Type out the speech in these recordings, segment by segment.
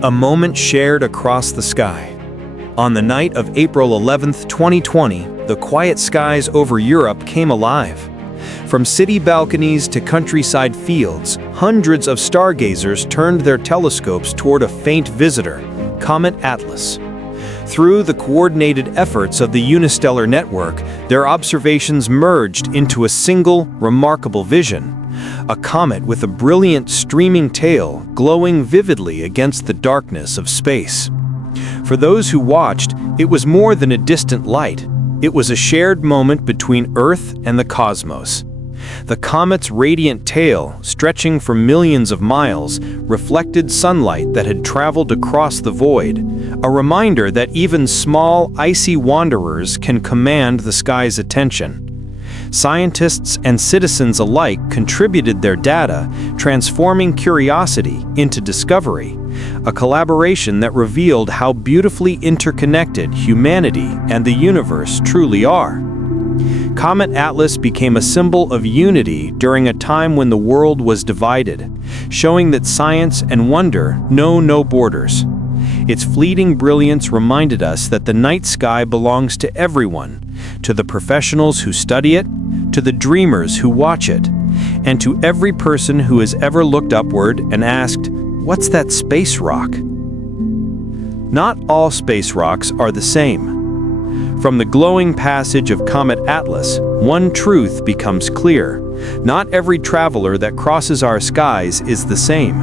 A moment shared across the sky. On the night of April 11, 2020, the quiet skies over Europe came alive. From city balconies to countryside fields, hundreds of stargazers turned their telescopes toward a faint visitor, Comet Atlas. Through the coordinated efforts of the unistellar network, their observations merged into a single, remarkable vision. A comet with a brilliant streaming tail glowing vividly against the darkness of space. For those who watched, it was more than a distant light. It was a shared moment between Earth and the cosmos. The comet's radiant tail, stretching for millions of miles, reflected sunlight that had traveled across the void, a reminder that even small, icy wanderers can command the sky's attention. Scientists and citizens alike contributed their data, transforming curiosity into discovery, a collaboration that revealed how beautifully interconnected humanity and the universe truly are. Comet Atlas became a symbol of unity during a time when the world was divided, showing that science and wonder know no borders. Its fleeting brilliance reminded us that the night sky belongs to everyone, to the professionals who study it, to the dreamers who watch it, and to every person who has ever looked upward and asked, "What's that space rock?" Not all space rocks are the same. From the glowing passage of Comet Atlas, one truth becomes clear. Not every traveler that crosses our skies is the same.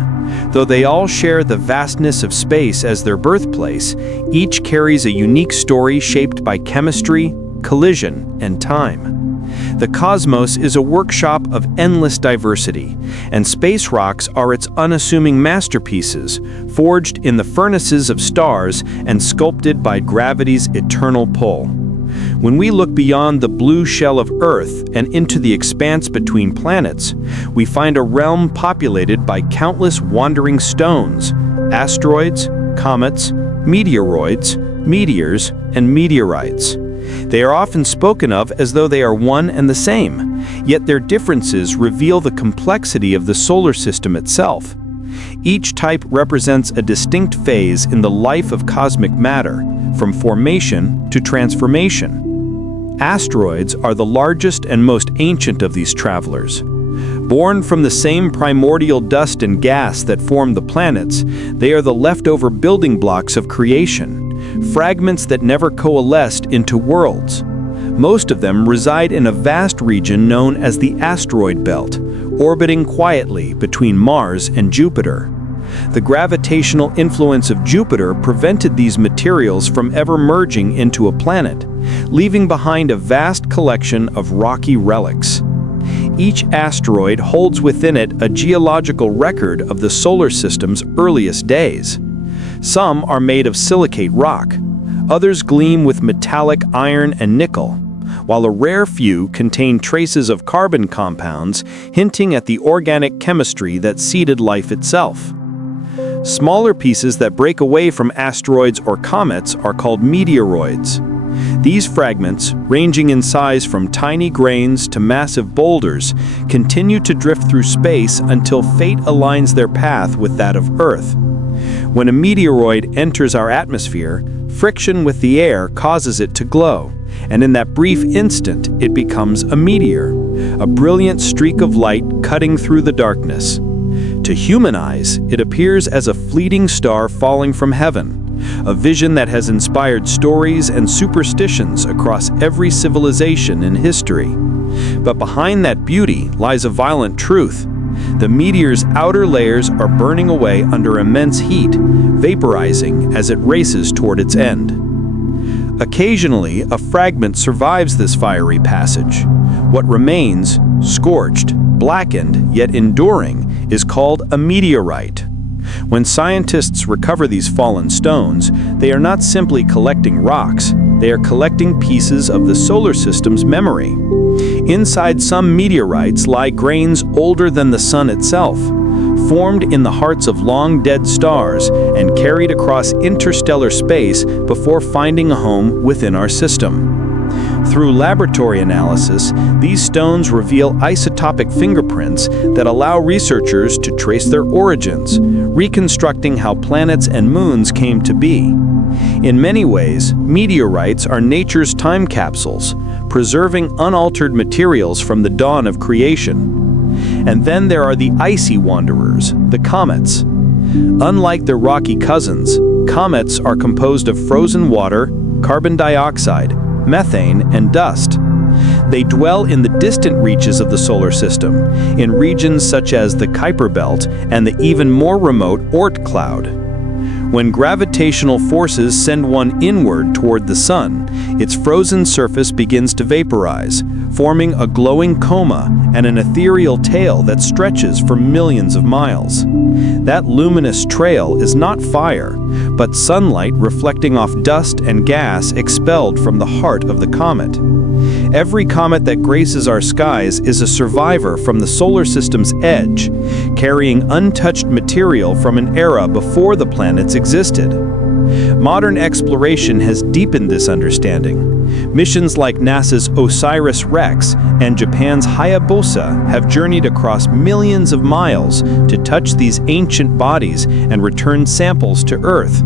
Though they all share the vastness of space as their birthplace, each carries a unique story shaped by chemistry, collision, and time. The cosmos is a workshop of endless diversity, and space rocks are its unassuming masterpieces, forged in the furnaces of stars and sculpted by gravity's eternal pull. When we look beyond the blue shell of Earth and into the expanse between planets, we find a realm populated by countless wandering stones, asteroids, comets, meteoroids, meteors, and meteorites. They are often spoken of as though they are one and the same, yet their differences reveal the complexity of the solar system itself. Each type represents a distinct phase in the life of cosmic matter, from formation to transformation. Asteroids are the largest and most ancient of these travelers. Born from the same primordial dust and gas that formed the planets, they are the leftover building blocks of creation, fragments that never coalesced into worlds. Most of them reside in a vast region known as the asteroid belt, orbiting quietly between Mars and Jupiter. The gravitational influence of Jupiter prevented these materials from ever merging into a planet, leaving behind a vast collection of rocky relics. Each asteroid holds within it a geological record of the solar system's earliest days. Some are made of silicate rock, others gleam with metallic iron and nickel, while a rare few contain traces of carbon compounds hinting at the organic chemistry that seeded life itself. Smaller pieces that break away from asteroids or comets are called meteoroids. These fragments, ranging in size from tiny grains to massive boulders, continue to drift through space until fate aligns their path with that of Earth. When a meteoroid enters our atmosphere, friction with the air causes it to glow, and in that brief instant it becomes a meteor, a brilliant streak of light cutting through the darkness. To human eyes, it appears as a fleeting star falling from heaven, a vision that has inspired stories and superstitions across every civilization in history. But behind that beauty lies a violent truth. The meteor's outer layers are burning away under immense heat, vaporizing as it races toward its end. Occasionally, a fragment survives this fiery passage. What remains, scorched, blackened, yet enduring, is called a meteorite. When scientists recover these fallen stones, they are not simply collecting rocks, they are collecting pieces of the solar system's memory. Inside some meteorites lie grains older than the sun itself, formed in the hearts of long-dead stars and carried across interstellar space before finding a home within our system. Through laboratory analysis, these stones reveal isotopic fingerprints that allow researchers to trace their origins, reconstructing how planets and moons came to be. In many ways, meteorites are nature's time capsules, preserving unaltered materials from the dawn of creation. And then there are the icy wanderers, the comets. Unlike their rocky cousins, comets are composed of frozen water, carbon dioxide, methane, and dust. They dwell in the distant reaches of the solar system, in regions such as the Kuiper Belt and the even more remote Oort cloud. When gravitational forces send one inward toward the sun, its frozen surface begins to vaporize, forming a glowing coma and an ethereal tail that stretches for millions of miles. That luminous trail is not fire, but sunlight reflecting off dust and gas expelled from the heart of the comet. Every comet that graces our skies is a survivor from the solar system's edge, carrying untouched material from an era before the planets existed. Modern exploration has deepened this understanding. Missions like NASA's OSIRIS-REx and Japan's Hayabusa have journeyed across millions of miles to touch these ancient bodies and return samples to Earth.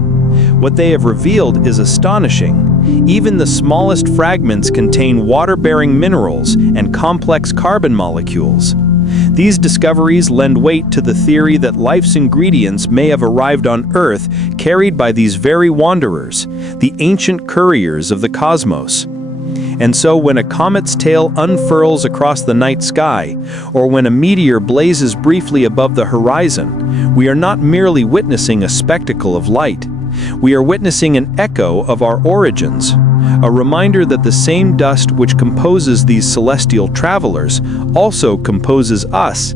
What they have revealed is astonishing. Even the smallest fragments contain water-bearing minerals and complex carbon molecules. These discoveries lend weight to the theory that life's ingredients may have arrived on Earth carried by these very wanderers, the ancient couriers of the cosmos. And so when a comet's tail unfurls across the night sky, or when a meteor blazes briefly above the horizon, we are not merely witnessing a spectacle of light. We are witnessing an echo of our origins, a reminder that the same dust which composes these celestial travelers also composes us.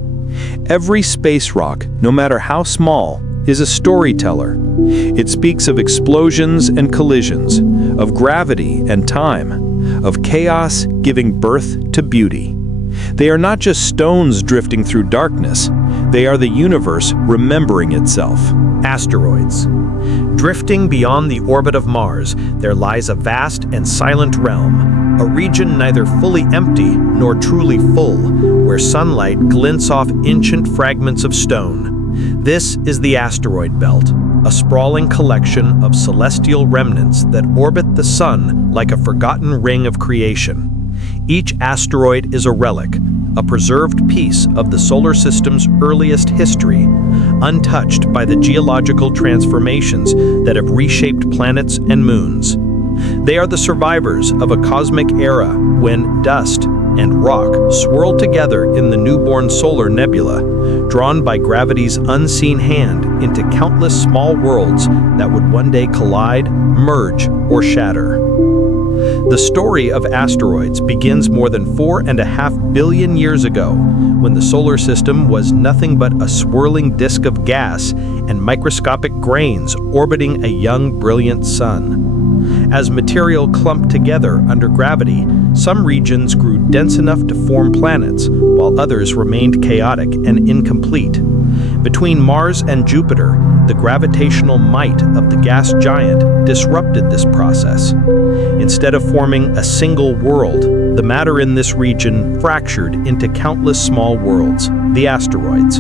Every space rock, no matter how small, is a storyteller. It speaks of explosions and collisions, of gravity and time, of chaos giving birth to beauty. They are not just stones drifting through darkness, they are the universe remembering itself. Asteroids. Drifting beyond the orbit of Mars, there lies a vast and silent realm, a region neither fully empty nor truly full, where sunlight glints off ancient fragments of stone. This is the asteroid belt, a sprawling collection of celestial remnants that orbit the sun like a forgotten ring of creation. Each asteroid is a relic, a preserved piece of the solar system's earliest history, untouched by the geological transformations that have reshaped planets and moons. They are the survivors of a cosmic era when dust and rock swirled together in the newborn solar nebula, drawn by gravity's unseen hand into countless small worlds that would one day collide, merge, or shatter. The story of asteroids begins more than 4.5 billion years ago, when the solar system was nothing but a swirling disk of gas and microscopic grains orbiting a young, brilliant sun. As material clumped together under gravity, some regions grew dense enough to form planets, while others remained chaotic and incomplete. Between Mars and Jupiter, the gravitational might of the gas giant disrupted this process. Instead of forming a single world, the matter in this region fractured into countless small worlds, the asteroids.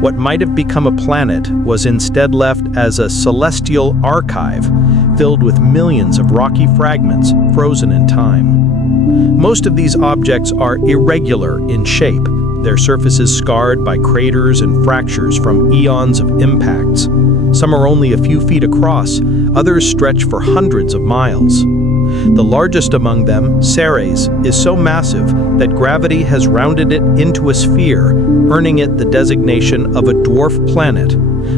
What might have become a planet was instead left as a celestial archive, filled with millions of rocky fragments frozen in time. Most of these objects are irregular in shape, their surfaces scarred by craters and fractures from eons of impacts. Some are only a few feet across, others stretch for hundreds of miles. The largest among them, Ceres, is so massive that gravity has rounded it into a sphere, earning it the designation of a dwarf planet.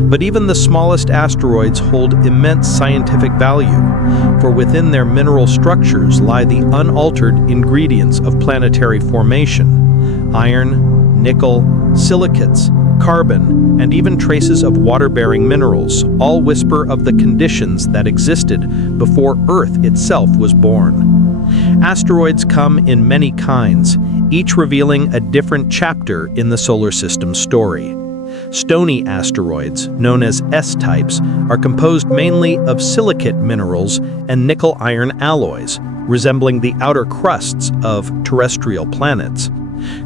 But even the smallest asteroids hold immense scientific value, for within their mineral structures lie the unaltered ingredients of planetary formation: iron, nickel, silicates, carbon, and even traces of water-bearing minerals, all whisper of the conditions that existed before Earth itself was born. Asteroids come in many kinds, each revealing a different chapter in the solar system's story. Stony asteroids, known as S-types, are composed mainly of silicate minerals and nickel-iron alloys, resembling the outer crusts of terrestrial planets.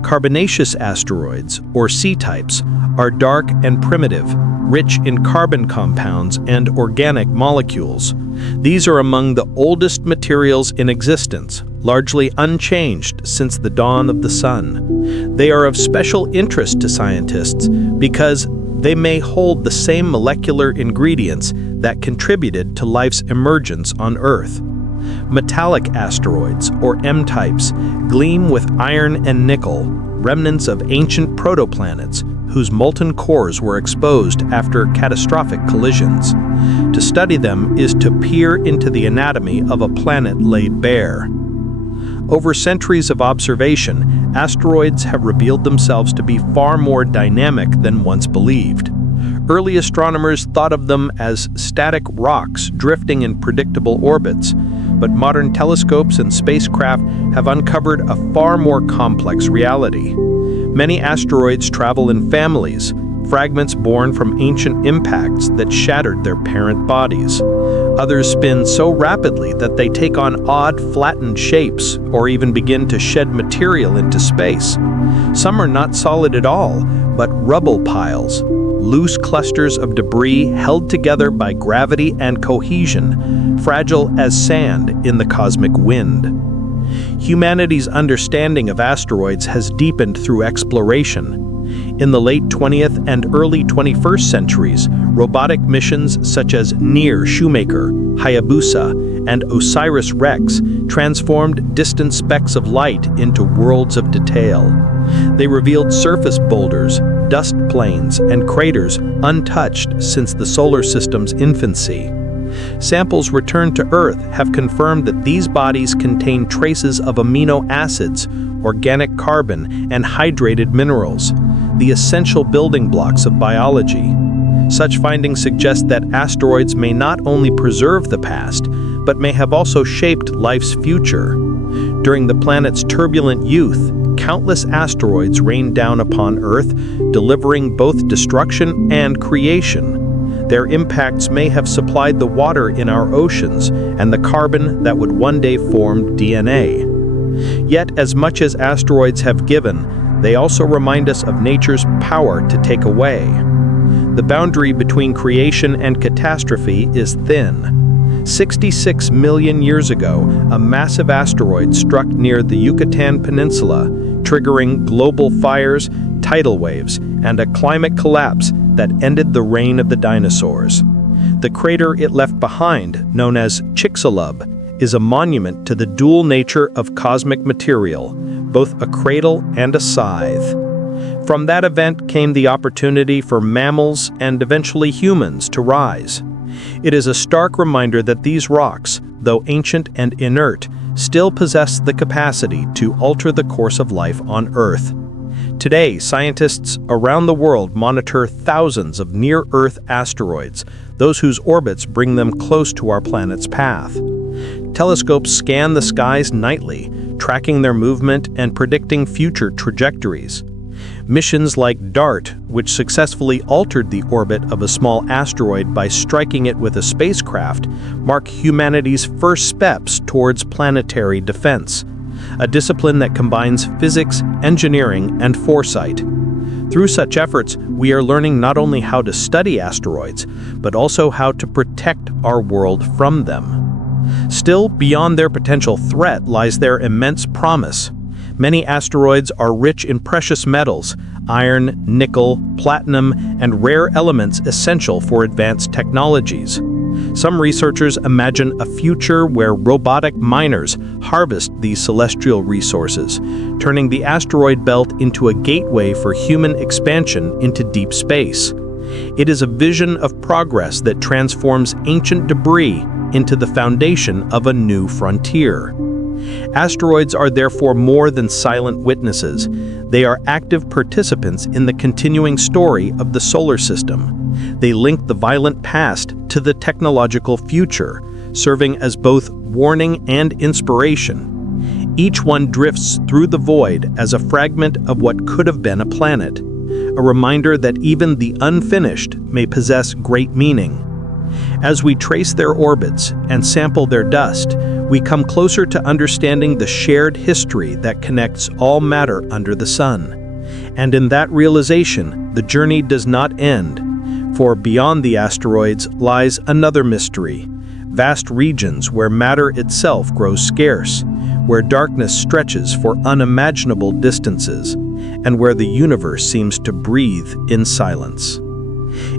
Carbonaceous asteroids, or C-types, are dark and primitive, rich in carbon compounds and organic molecules. These are among the oldest materials in existence, largely unchanged since the dawn of the Sun. They are of special interest to scientists because they may hold the same molecular ingredients that contributed to life's emergence on Earth. Metallic asteroids, or M-types, gleam with iron and nickel, remnants of ancient protoplanets whose molten cores were exposed after catastrophic collisions. To study them is to peer into the anatomy of a planet laid bare. Over centuries of observation, asteroids have revealed themselves to be far more dynamic than once believed. Early astronomers thought of them as static rocks drifting in predictable orbits, but modern telescopes and spacecraft have uncovered a far more complex reality. Many asteroids travel in families, fragments born from ancient impacts that shattered their parent bodies. Others spin so rapidly that they take on odd, flattened shapes or even begin to shed material into space. Some are not solid at all, but rubble piles, loose clusters of debris held together by gravity and cohesion, fragile as sand in the cosmic wind. Humanity's understanding of asteroids has deepened through exploration. In the late 20th and early 21st centuries, robotic missions such as NEAR Shoemaker, Hayabusa, and OSIRIS-REx transformed distant specks of light into worlds of detail. They revealed surface boulders, dust plains, and craters untouched since the solar system's infancy. Samples returned to Earth have confirmed that these bodies contain traces of amino acids, organic carbon, and hydrated minerals, the essential building blocks of biology. Such findings suggest that asteroids may not only preserve the past, but may have also shaped life's future. During the planet's turbulent youth, countless asteroids rained down upon Earth, delivering both destruction and creation. Their impacts may have supplied the water in our oceans and the carbon that would one day form DNA. Yet, as much as asteroids have given, they also remind us of nature's power to take away. The boundary between creation and catastrophe is thin. 66 million years ago, a massive asteroid struck near the Yucatan Peninsula, triggering global fires, tidal waves, and a climate collapse that ended the reign of the dinosaurs. The crater it left behind, known as Chicxulub, is a monument to the dual nature of cosmic material, both a cradle and a scythe. From that event came the opportunity for mammals and eventually humans to rise. It is a stark reminder that these rocks, though ancient and inert, still possess the capacity to alter the course of life on Earth. Today, scientists around the world monitor thousands of near-Earth asteroids, those whose orbits bring them close to our planet's path. Telescopes scan the skies nightly, tracking their movement and predicting future trajectories. Missions like DART, which successfully altered the orbit of a small asteroid by striking it with a spacecraft, mark humanity's first steps towards planetary defense, a discipline that combines physics, engineering, and foresight. Through such efforts, we are learning not only how to study asteroids, but also how to protect our world from them. Still, beyond their potential threat lies their immense promise. Many asteroids are rich in precious metals, iron, nickel, platinum, and rare elements essential for advanced technologies. Some researchers imagine a future where robotic miners harvest these celestial resources, turning the asteroid belt into a gateway for human expansion into deep space. It is a vision of progress that transforms ancient debris into the foundation of a new frontier. Asteroids are therefore more than silent witnesses. They are active participants in the continuing story of the solar system. They link the violent past to the technological future, serving as both warning and inspiration. Each one drifts through the void as a fragment of what could have been a planet, a reminder that even the unfinished may possess great meaning. As we trace their orbits and sample their dust, we come closer to understanding the shared history that connects all matter under the sun. And in that realization, the journey does not end, for beyond the asteroids lies another mystery, vast regions where matter itself grows scarce, where darkness stretches for unimaginable distances, and where the universe seems to breathe in silence.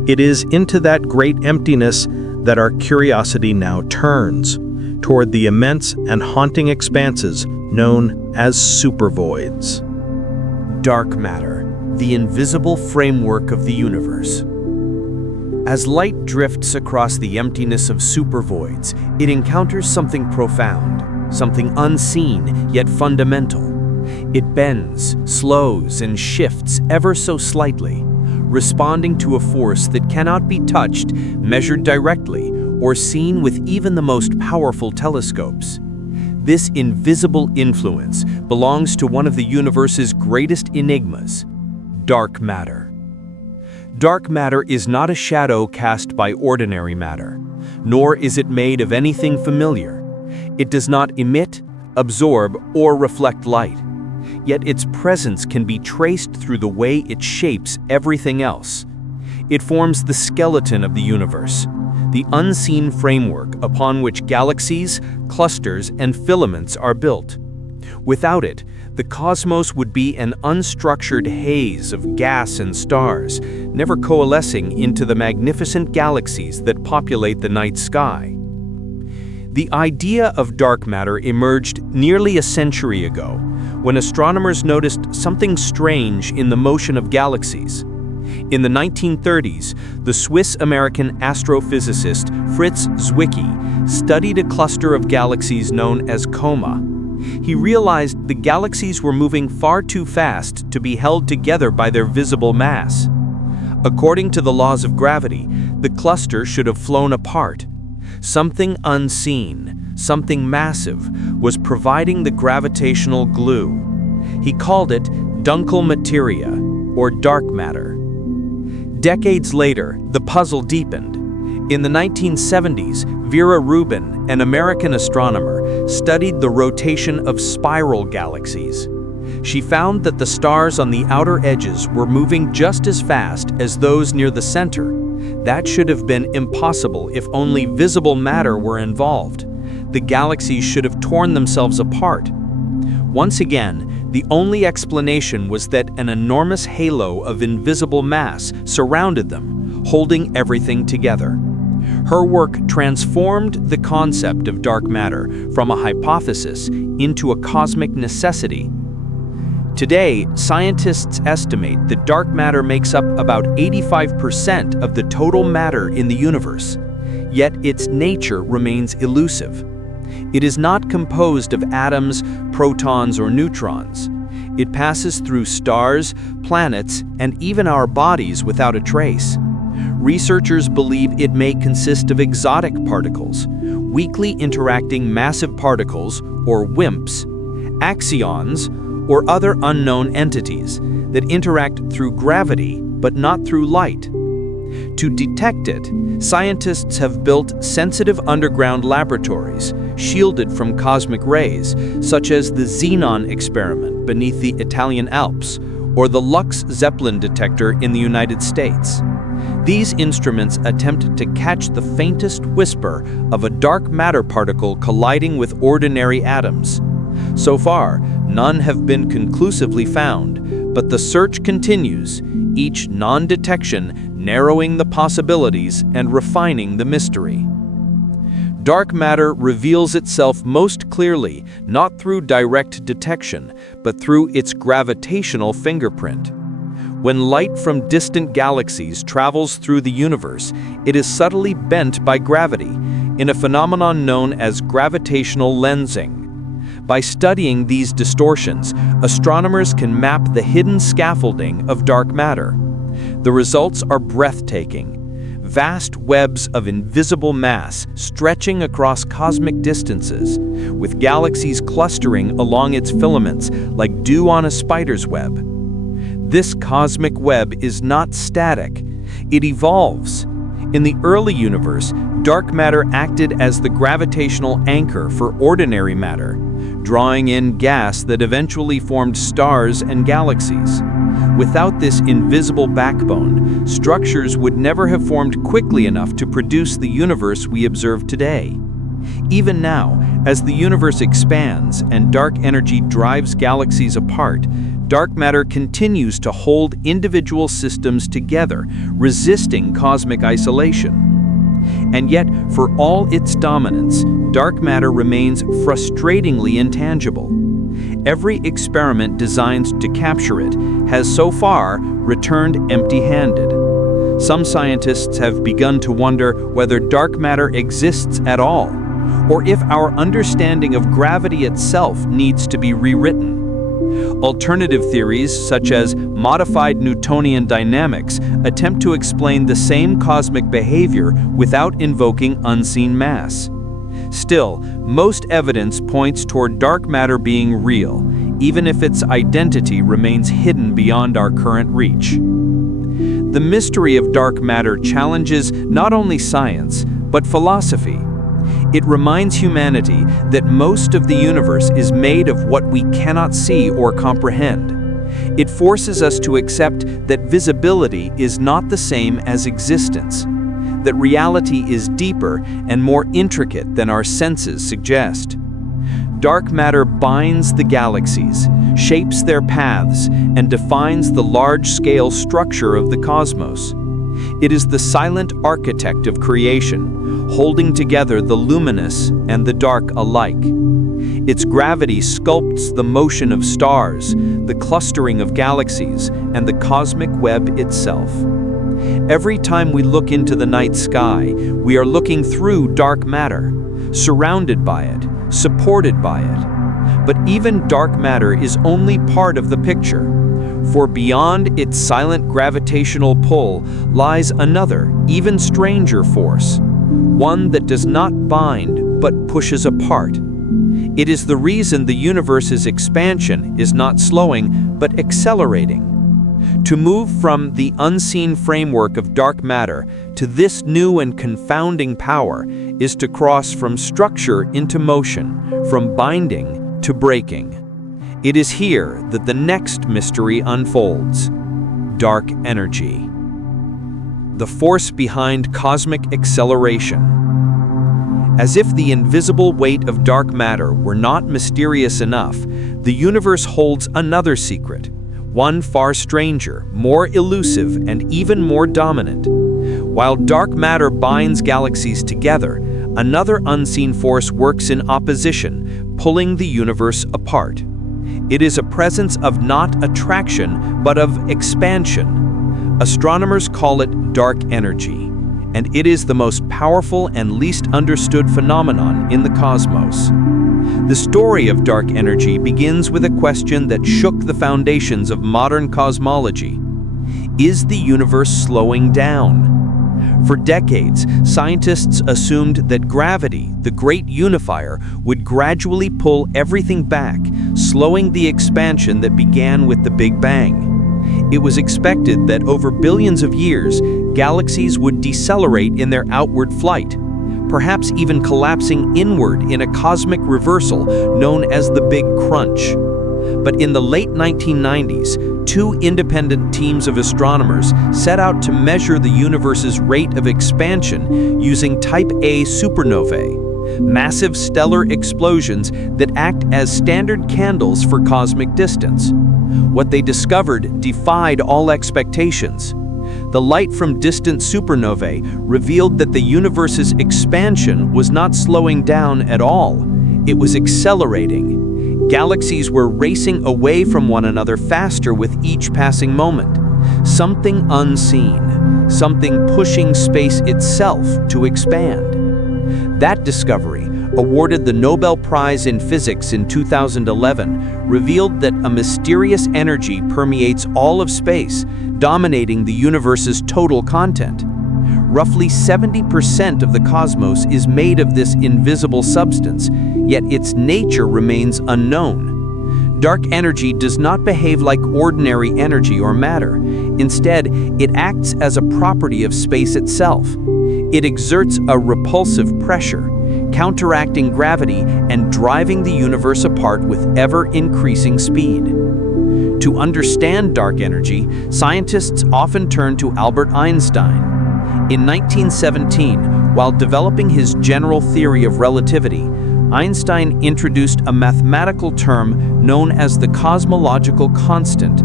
It is into that great emptiness that our curiosity now turns, toward the immense and haunting expanses known as supervoids. Dark matter, the invisible framework of the universe. As light drifts across the emptiness of supervoids, it encounters something profound, something unseen yet fundamental. It bends, slows, and shifts ever so slightly, responding to a force that cannot be touched, measured directly, or seen with even the most powerful telescopes. This invisible influence belongs to one of the universe's greatest enigmas: dark matter. Dark matter is not a shadow cast by ordinary matter, nor is it made of anything familiar. It does not emit, absorb, or reflect light. Yet its presence can be traced through the way it shapes everything else. It forms the skeleton of the universe, the unseen framework upon which galaxies, clusters, and filaments are built. Without it, the cosmos would be an unstructured haze of gas and stars, never coalescing into the magnificent galaxies that populate the night sky. The idea of dark matter emerged nearly a century ago, when astronomers noticed something strange in the motion of galaxies. In the 1930s, the Swiss-American astrophysicist Fritz Zwicky studied a cluster of galaxies known as coma. He realized the galaxies were moving far too fast to be held together by their visible mass. According to the laws of gravity, the cluster should have flown apart. Something unseen, something massive, was providing the gravitational glue. He called it dunkel materia, or dark matter. Decades later, the puzzle deepened. In the 1970s, Vera Rubin, an American astronomer, studied the rotation of spiral galaxies. She found that the stars on the outer edges were moving just as fast as those near the center. That should have been impossible if only visible matter were involved. The galaxies should have torn themselves apart. Once again, the only explanation was that an enormous halo of invisible mass surrounded them, holding everything together. Her work transformed the concept of dark matter from a hypothesis into a cosmic necessity. Today, scientists estimate that dark matter makes up about 85% of the total matter in the universe, yet its nature remains elusive. It is not composed of atoms, protons, or neutrons. It passes through stars, planets, and even our bodies without a trace. Researchers believe it may consist of exotic particles, weakly interacting massive particles, or WIMPs, axions, or other unknown entities that interact through gravity but not through light. To detect it, scientists have built sensitive underground laboratories, shielded from cosmic rays, such as the Xenon experiment beneath the Italian Alps, or the Lux Zeppelin detector in the United States. These instruments attempt to catch the faintest whisper of a dark matter particle colliding with ordinary atoms. So far, none have been conclusively found, but the search continues, each non-detection narrowing the possibilities and refining the mystery. Dark matter reveals itself most clearly not through direct detection, but through its gravitational fingerprint. When light from distant galaxies travels through the universe, it is subtly bent by gravity, in a phenomenon known as gravitational lensing. By studying these distortions, astronomers can map the hidden scaffolding of dark matter. The results are breathtaking. Vast webs of invisible mass stretching across cosmic distances, with galaxies clustering along its filaments like dew on a spider's web. This cosmic web is not static. It evolves. In the early universe, dark matter acted as the gravitational anchor for ordinary matter, drawing in gas that eventually formed stars and galaxies. Without this invisible backbone, structures would never have formed quickly enough to produce the universe we observe today. Even now, as the universe expands and dark energy drives galaxies apart, dark matter continues to hold individual systems together, resisting cosmic isolation. And yet, for all its dominance, dark matter remains frustratingly intangible. Every experiment designed to capture it has so far returned empty-handed. Some scientists have begun to wonder whether dark matter exists at all, or if our understanding of gravity itself needs to be rewritten. Alternative theories, such as modified Newtonian dynamics, attempt to explain the same cosmic behavior without invoking unseen mass. Still, most evidence points toward dark matter being real, even if its identity remains hidden beyond our current reach. The mystery of dark matter challenges not only science, but philosophy. It reminds humanity that most of the universe is made of what we cannot see or comprehend. It forces us to accept that visibility is not the same as existence, that reality is deeper and more intricate than our senses suggest. Dark matter binds the galaxies, shapes their paths, and defines the large-scale structure of the cosmos. It is the silent architect of creation, holding together the luminous and the dark alike. Its gravity sculpts the motion of stars, the clustering of galaxies, and the cosmic web itself. Every time we look into the night sky, we are looking through dark matter, surrounded by it, supported by it. But even dark matter is only part of the picture. For beyond its silent gravitational pull lies another, even stranger force, one that does not bind but pushes apart. It is the reason the universe's expansion is not slowing but accelerating. To move from the unseen framework of dark matter to this new and confounding power is to cross from structure into motion, from binding to breaking. It is here that the next mystery unfolds: dark energy. The force behind cosmic acceleration. As if the invisible weight of dark matter were not mysterious enough, the universe holds another secret, one far stranger, more elusive, and even more dominant. While dark matter binds galaxies together, another unseen force works in opposition, pulling the universe apart. It is a presence of not attraction, but of expansion. Astronomers call it dark energy, and it is the most powerful and least understood phenomenon in the cosmos. The story of dark energy begins with a question that shook the foundations of modern cosmology. Is the universe slowing down? For decades, scientists assumed that gravity, the great unifier, would gradually pull everything back, slowing the expansion that began with the Big Bang. It was expected that over billions of years, galaxies would decelerate in their outward flight, perhaps even collapsing inward in a cosmic reversal known as the Big Crunch. But in the late 1990s, two independent teams of astronomers set out to measure the universe's rate of expansion using Type A supernovae, massive stellar explosions that act as standard candles for cosmic distance. What they discovered defied all expectations. The light from distant supernovae revealed that the universe's expansion was not slowing down at all. It was accelerating. Galaxies were racing away from one another faster with each passing moment. Something unseen, something pushing space itself to expand. That discovery, awarded the Nobel Prize in Physics in 2011, revealed that a mysterious energy permeates all of space, dominating the universe's total content. Roughly 70% of the cosmos is made of this invisible substance, yet its nature remains unknown. Dark energy does not behave like ordinary energy or matter. Instead, it acts as a property of space itself. It exerts a repulsive pressure, counteracting gravity and driving the universe apart with ever-increasing speed. To understand dark energy, scientists often turn to Albert Einstein. In 1917, while developing his general theory of relativity, Einstein introduced a mathematical term known as the cosmological constant,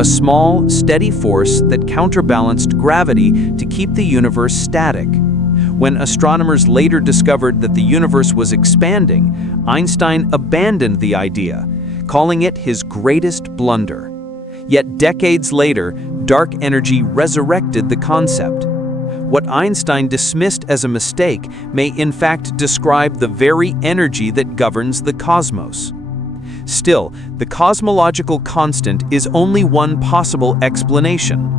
a small, steady force that counterbalanced gravity to keep the universe static. When astronomers later discovered that the universe was expanding, Einstein abandoned the idea, calling it his greatest blunder. Yet decades later, dark energy resurrected the concept. What Einstein dismissed as a mistake may in fact describe the very energy that governs the cosmos. Still, the cosmological constant is only one possible explanation.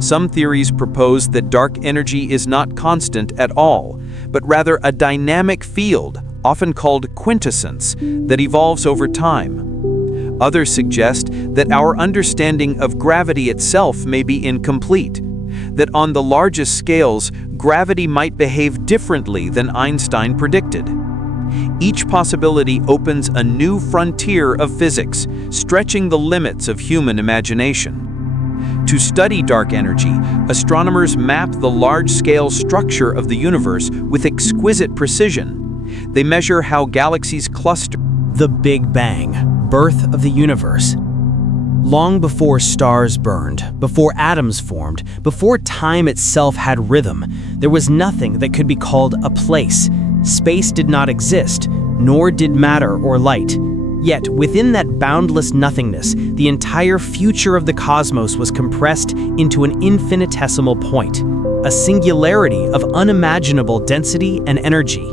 Some theories propose that dark energy is not constant at all, but rather a dynamic field, often called quintessence, that evolves over time. Others suggest that our understanding of gravity itself may be incomplete, that on the largest scales, gravity might behave differently than Einstein predicted. Each possibility opens a new frontier of physics, stretching the limits of human imagination. To study dark energy, astronomers map the large-scale structure of the universe with exquisite precision. They measure how galaxies cluster. The Big Bang, birth of the universe. Long before stars burned, before atoms formed, before time itself had rhythm, there was nothing that could be called a place. Space did not exist, nor did matter or light. Yet, within that boundless nothingness, the entire future of the cosmos was compressed into an infinitesimal point, a singularity of unimaginable density and energy.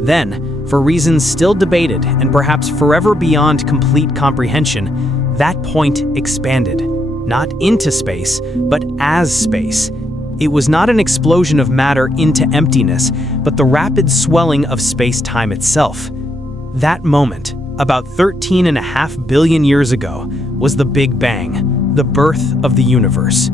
Then, for reasons still debated and perhaps forever beyond complete comprehension, that point expanded, not into space, but as space. It was not an explosion of matter into emptiness, but the rapid swelling of space-time itself. That moment, about 13.5 billion years ago, was the Big Bang, the birth of the universe.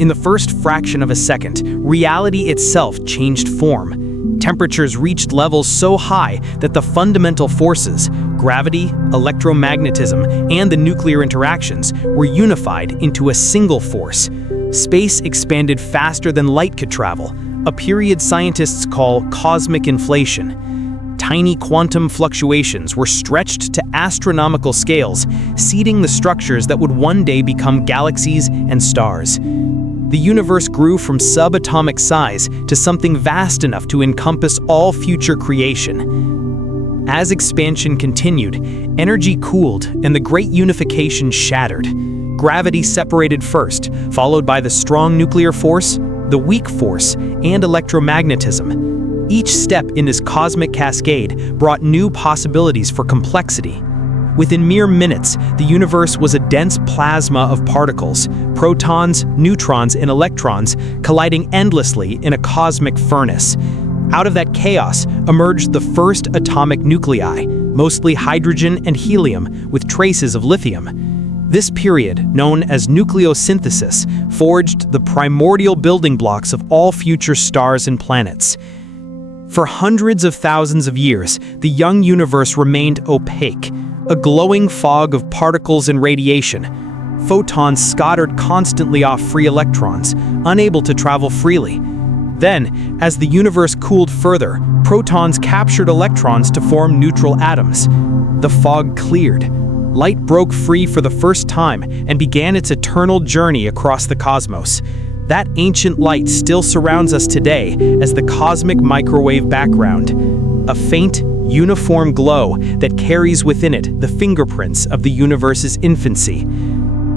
In the first fraction of a second, reality itself changed form. Temperatures reached levels so high that the fundamental forces, gravity, electromagnetism, and the nuclear interactions, were unified into a single force. Space expanded faster than light could travel, a period scientists call cosmic inflation. Tiny quantum fluctuations were stretched to astronomical scales, seeding the structures that would one day become galaxies and stars. The universe grew from subatomic size to something vast enough to encompass all future creation. As expansion continued, energy cooled and the great unification shattered. Gravity separated first, followed by the strong nuclear force, the weak force, and electromagnetism. Each step in this cosmic cascade brought new possibilities for complexity. Within mere minutes, the universe was a dense plasma of particles, protons, neutrons, and electrons colliding endlessly in a cosmic furnace. Out of that chaos emerged the first atomic nuclei, mostly hydrogen and helium, with traces of lithium. This period, known as nucleosynthesis, forged the primordial building blocks of all future stars and planets. For hundreds of thousands of years, the young universe remained opaque, a glowing fog of particles and radiation. Photons scattered constantly off free electrons, unable to travel freely. Then, as the universe cooled further, protons captured electrons to form neutral atoms. The fog cleared. Light broke free for the first time and began its eternal journey across the cosmos. That ancient light still surrounds us today as the cosmic microwave background, a faint, uniform glow that carries within it the fingerprints of the universe's infancy.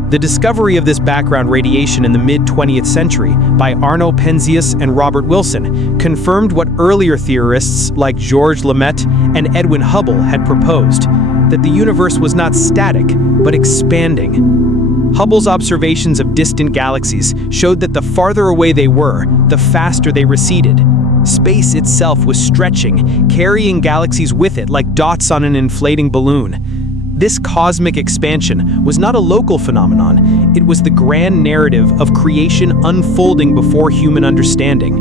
The discovery of this background radiation in the mid-20th century by Arno Penzias and Robert Wilson confirmed what earlier theorists like Georges Lemaitre and Edwin Hubble had proposed, that the universe was not static, but expanding. Hubble's observations of distant galaxies showed that the farther away they were, the faster they receded. Space itself was stretching, carrying galaxies with it like dots on an inflating balloon. This cosmic expansion was not a local phenomenon, it was the grand narrative of creation unfolding before human understanding.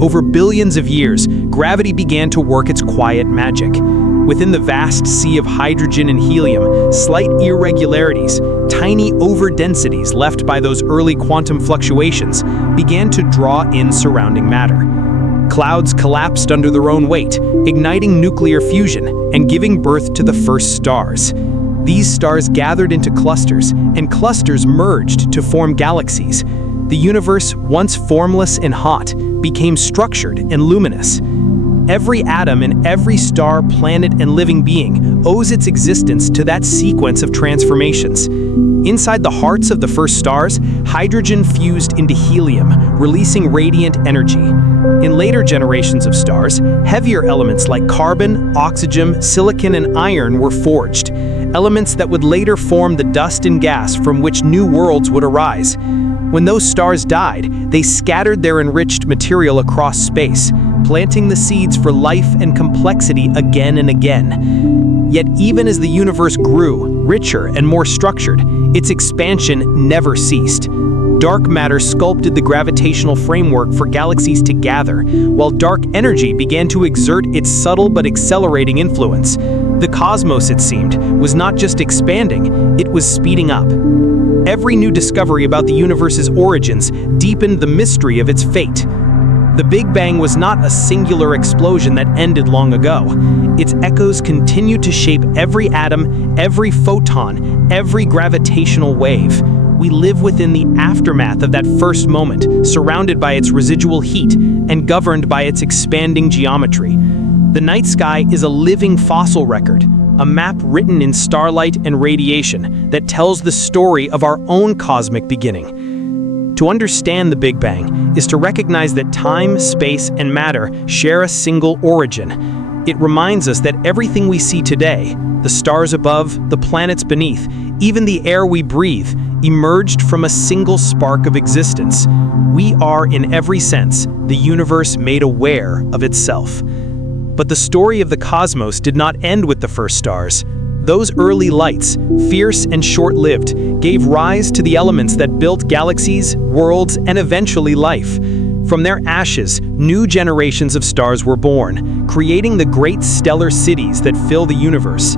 Over billions of years, gravity began to work its quiet magic. Within the vast sea of hydrogen and helium, slight irregularities, tiny overdensities left by those early quantum fluctuations, began to draw in surrounding matter. Clouds collapsed under their own weight, igniting nuclear fusion and giving birth to the first stars. These stars gathered into clusters, and clusters merged to form galaxies. The universe, once formless and hot, became structured and luminous. Every atom in every star, planet, and living being owes its existence to that sequence of transformations. Inside the hearts of the first stars, hydrogen fused into helium, releasing radiant energy. In later generations of stars, heavier elements like carbon, oxygen, silicon, and iron were forged, elements that would later form the dust and gas from which new worlds would arise. When those stars died, they scattered their enriched material across space, planting the seeds for life and complexity again and again. Yet even as the universe grew, richer and more structured, its expansion never ceased. Dark matter sculpted the gravitational framework for galaxies to gather, while dark energy began to exert its subtle but accelerating influence. The cosmos, it seemed, was not just expanding, it was speeding up. Every new discovery about the universe's origins deepened the mystery of its fate. The Big Bang was not a singular explosion that ended long ago. Its echoes continued to shape every atom, every photon, every gravitational wave. We live within the aftermath of that first moment, surrounded by its residual heat and governed by its expanding geometry. The night sky is a living fossil record, a map written in starlight and radiation that tells the story of our own cosmic beginning. To understand the Big Bang is to recognize that time, space, and matter share a single origin. It reminds us that everything we see today, the stars above, the planets beneath, even the air we breathe, emerged from a single spark of existence. We are, in every sense, the universe made aware of itself. But the story of the cosmos did not end with the first stars. Those early lights, fierce and short-lived, gave rise to the elements that built galaxies, worlds, and eventually life. From their ashes, new generations of stars were born, creating the great stellar cities that fill the universe.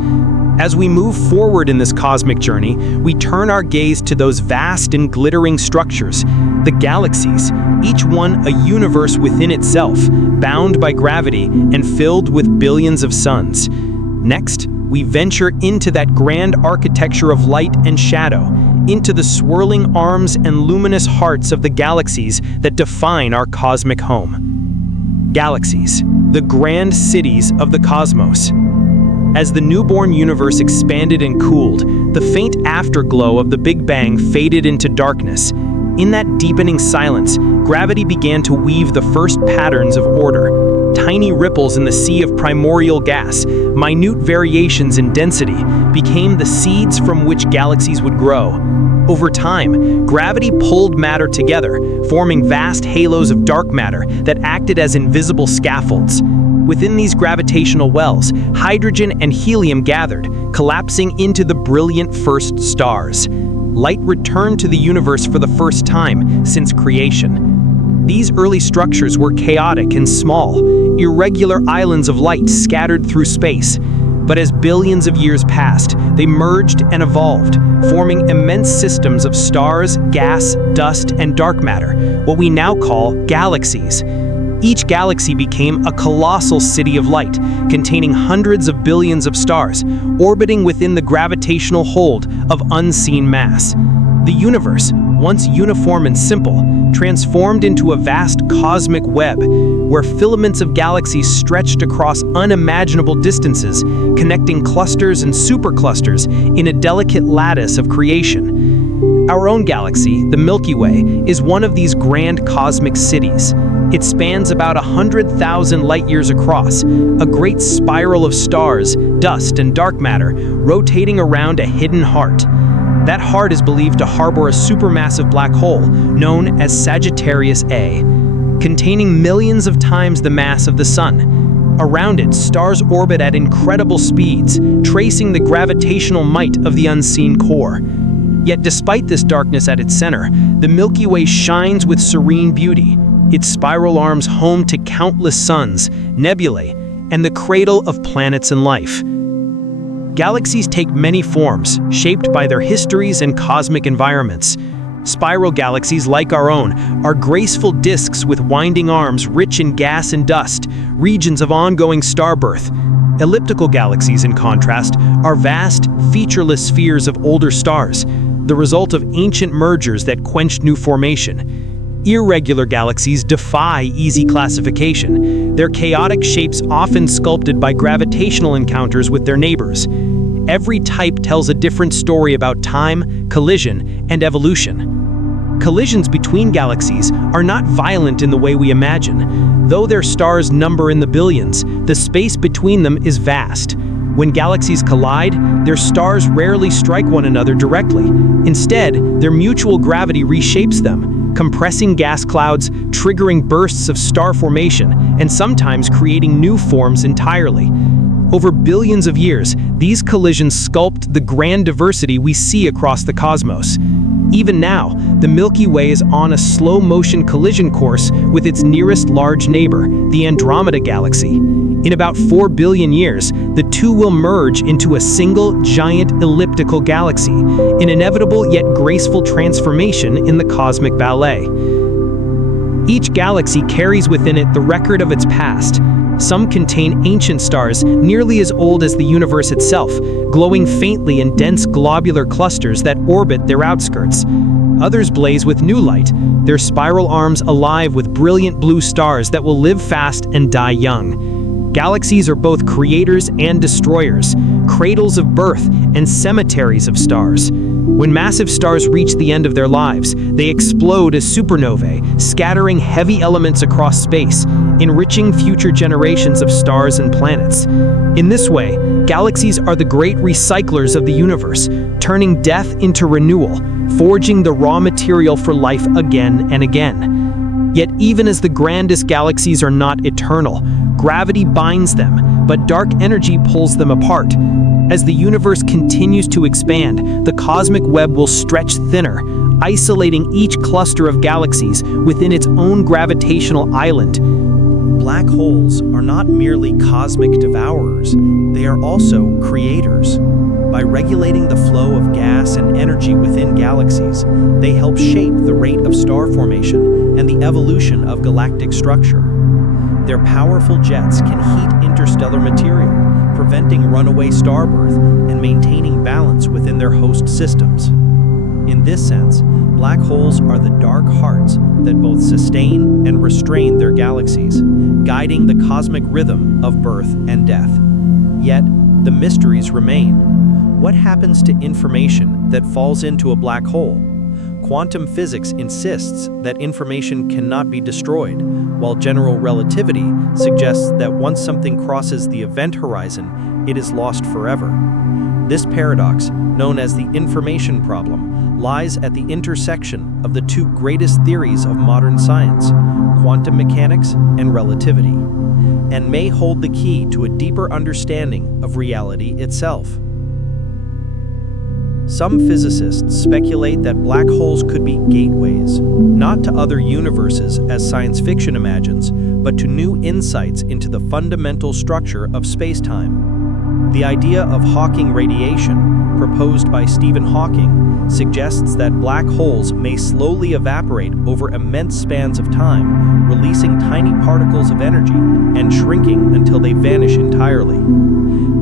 As we move forward in this cosmic journey, we turn our gaze to those vast and glittering structures, the galaxies, each one a universe within itself, bound by gravity and filled with billions of suns. Next, we venture into that grand architecture of light and shadow, into the swirling arms and luminous hearts of the galaxies that define our cosmic home. Galaxies, the grand cities of the cosmos. As the newborn universe expanded and cooled, the faint afterglow of the Big Bang faded into darkness. In that deepening silence, gravity began to weave the first patterns of order. Tiny ripples in the sea of primordial gas, minute variations in density, became the seeds from which galaxies would grow. Over time, gravity pulled matter together, forming vast halos of dark matter that acted as invisible scaffolds. Within these gravitational wells, hydrogen and helium gathered, collapsing into the brilliant first stars. Light returned to the universe for the first time since creation. These early structures were chaotic and small, irregular islands of light scattered through space. But as billions of years passed, they merged and evolved, forming immense systems of stars, gas, dust, and dark matter, what we now call galaxies. Each galaxy became a colossal city of light, containing hundreds of billions of stars, orbiting within the gravitational hold of unseen mass. The universe, once uniform and simple, transformed into a vast cosmic web, where filaments of galaxies stretched across unimaginable distances, connecting clusters and superclusters in a delicate lattice of creation. Our own galaxy, the Milky Way, is one of these grand cosmic cities. It spans about 100,000 light-years across, a great spiral of stars, dust, and dark matter rotating around a hidden heart. That heart is believed to harbor a supermassive black hole known as Sagittarius A, containing millions of times the mass of the Sun. Around it, stars orbit at incredible speeds, tracing the gravitational might of the unseen core. Yet despite this darkness at its center, the Milky Way shines with serene beauty, its spiral arms home to countless suns, nebulae, and the cradle of planets and life. Galaxies take many forms, shaped by their histories and cosmic environments. Spiral galaxies, like our own, are graceful disks with winding arms rich in gas and dust, regions of ongoing starbirth. Elliptical galaxies, in contrast, are vast, featureless spheres of older stars, the result of ancient mergers that quenched new formation. Irregular galaxies defy easy classification, their chaotic shapes often sculpted by gravitational encounters with their neighbors. Every type tells a different story about time, collision, and evolution. Collisions between galaxies are not violent in the way we imagine. Though their stars number in the billions, the space between them is vast. When galaxies collide, their stars rarely strike one another directly. Instead, their mutual gravity reshapes them, compressing gas clouds, triggering bursts of star formation, and sometimes creating new forms entirely. Over billions of years, these collisions sculpt the grand diversity we see across the cosmos. Even now, the Milky Way is on a slow-motion collision course with its nearest large neighbor, the Andromeda Galaxy. In about 4 billion years, the two will merge into a single, giant elliptical galaxy, an inevitable yet graceful transformation in the cosmic ballet. Each galaxy carries within it the record of its past. Some contain ancient stars nearly as old as the universe itself, glowing faintly in dense globular clusters that orbit their outskirts. Others blaze with new light, their spiral arms alive with brilliant blue stars that will live fast and die young. Galaxies are both creators and destroyers, cradles of birth and cemeteries of stars. When massive stars reach the end of their lives, they explode as supernovae, scattering heavy elements across space, enriching future generations of stars and planets. In this way, galaxies are the great recyclers of the universe, turning death into renewal, forging the raw material for life again and again. Yet even as the grandest galaxies are not eternal, gravity binds them, but dark energy pulls them apart. As the universe continues to expand, the cosmic web will stretch thinner, isolating each cluster of galaxies within its own gravitational island. Black holes are not merely cosmic devourers, they are also creators. By regulating the flow of gas and energy within galaxies, they help shape the rate of star formation and the evolution of galactic structure. Their powerful jets can heat interstellar material, preventing runaway starbirth and maintaining balance within their host systems. In this sense, black holes are the dark hearts that both sustain and restrain their galaxies, guiding the cosmic rhythm of birth and death. Yet, the mysteries remain. What happens to information that falls into a black hole? Quantum physics insists that information cannot be destroyed, while general relativity suggests that once something crosses the event horizon, it is lost forever. This paradox, known as the information problem, lies at the intersection of the two greatest theories of modern science, quantum mechanics and relativity, and may hold the key to a deeper understanding of reality itself. Some physicists speculate that black holes could be gateways, not to other universes as science fiction imagines, but to new insights into the fundamental structure of space-time. The idea of Hawking radiation, proposed by Stephen Hawking, suggests that black holes may slowly evaporate over immense spans of time, releasing tiny particles of energy and shrinking until they vanish entirely.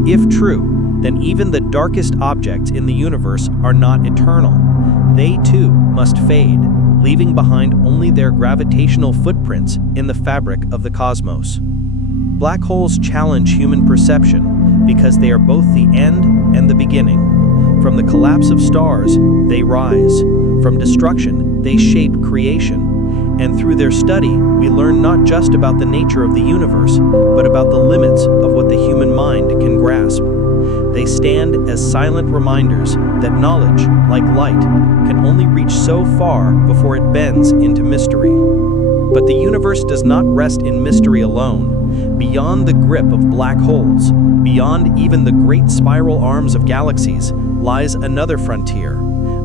If true, then even the darkest objects in the universe are not eternal. They too must fade, leaving behind only their gravitational footprints in the fabric of the cosmos. Black holes challenge human perception because they are both the end and the beginning. From the collapse of stars, they rise. From destruction, they shape creation. And through their study, we learn not just about the nature of the universe, but about the limits of what the human mind can grasp. They stand as silent reminders that knowledge, like light, can only reach so far before it bends into mystery. But the universe does not rest in mystery alone. Beyond the grip of black holes, beyond even the great spiral arms of galaxies, lies another frontier,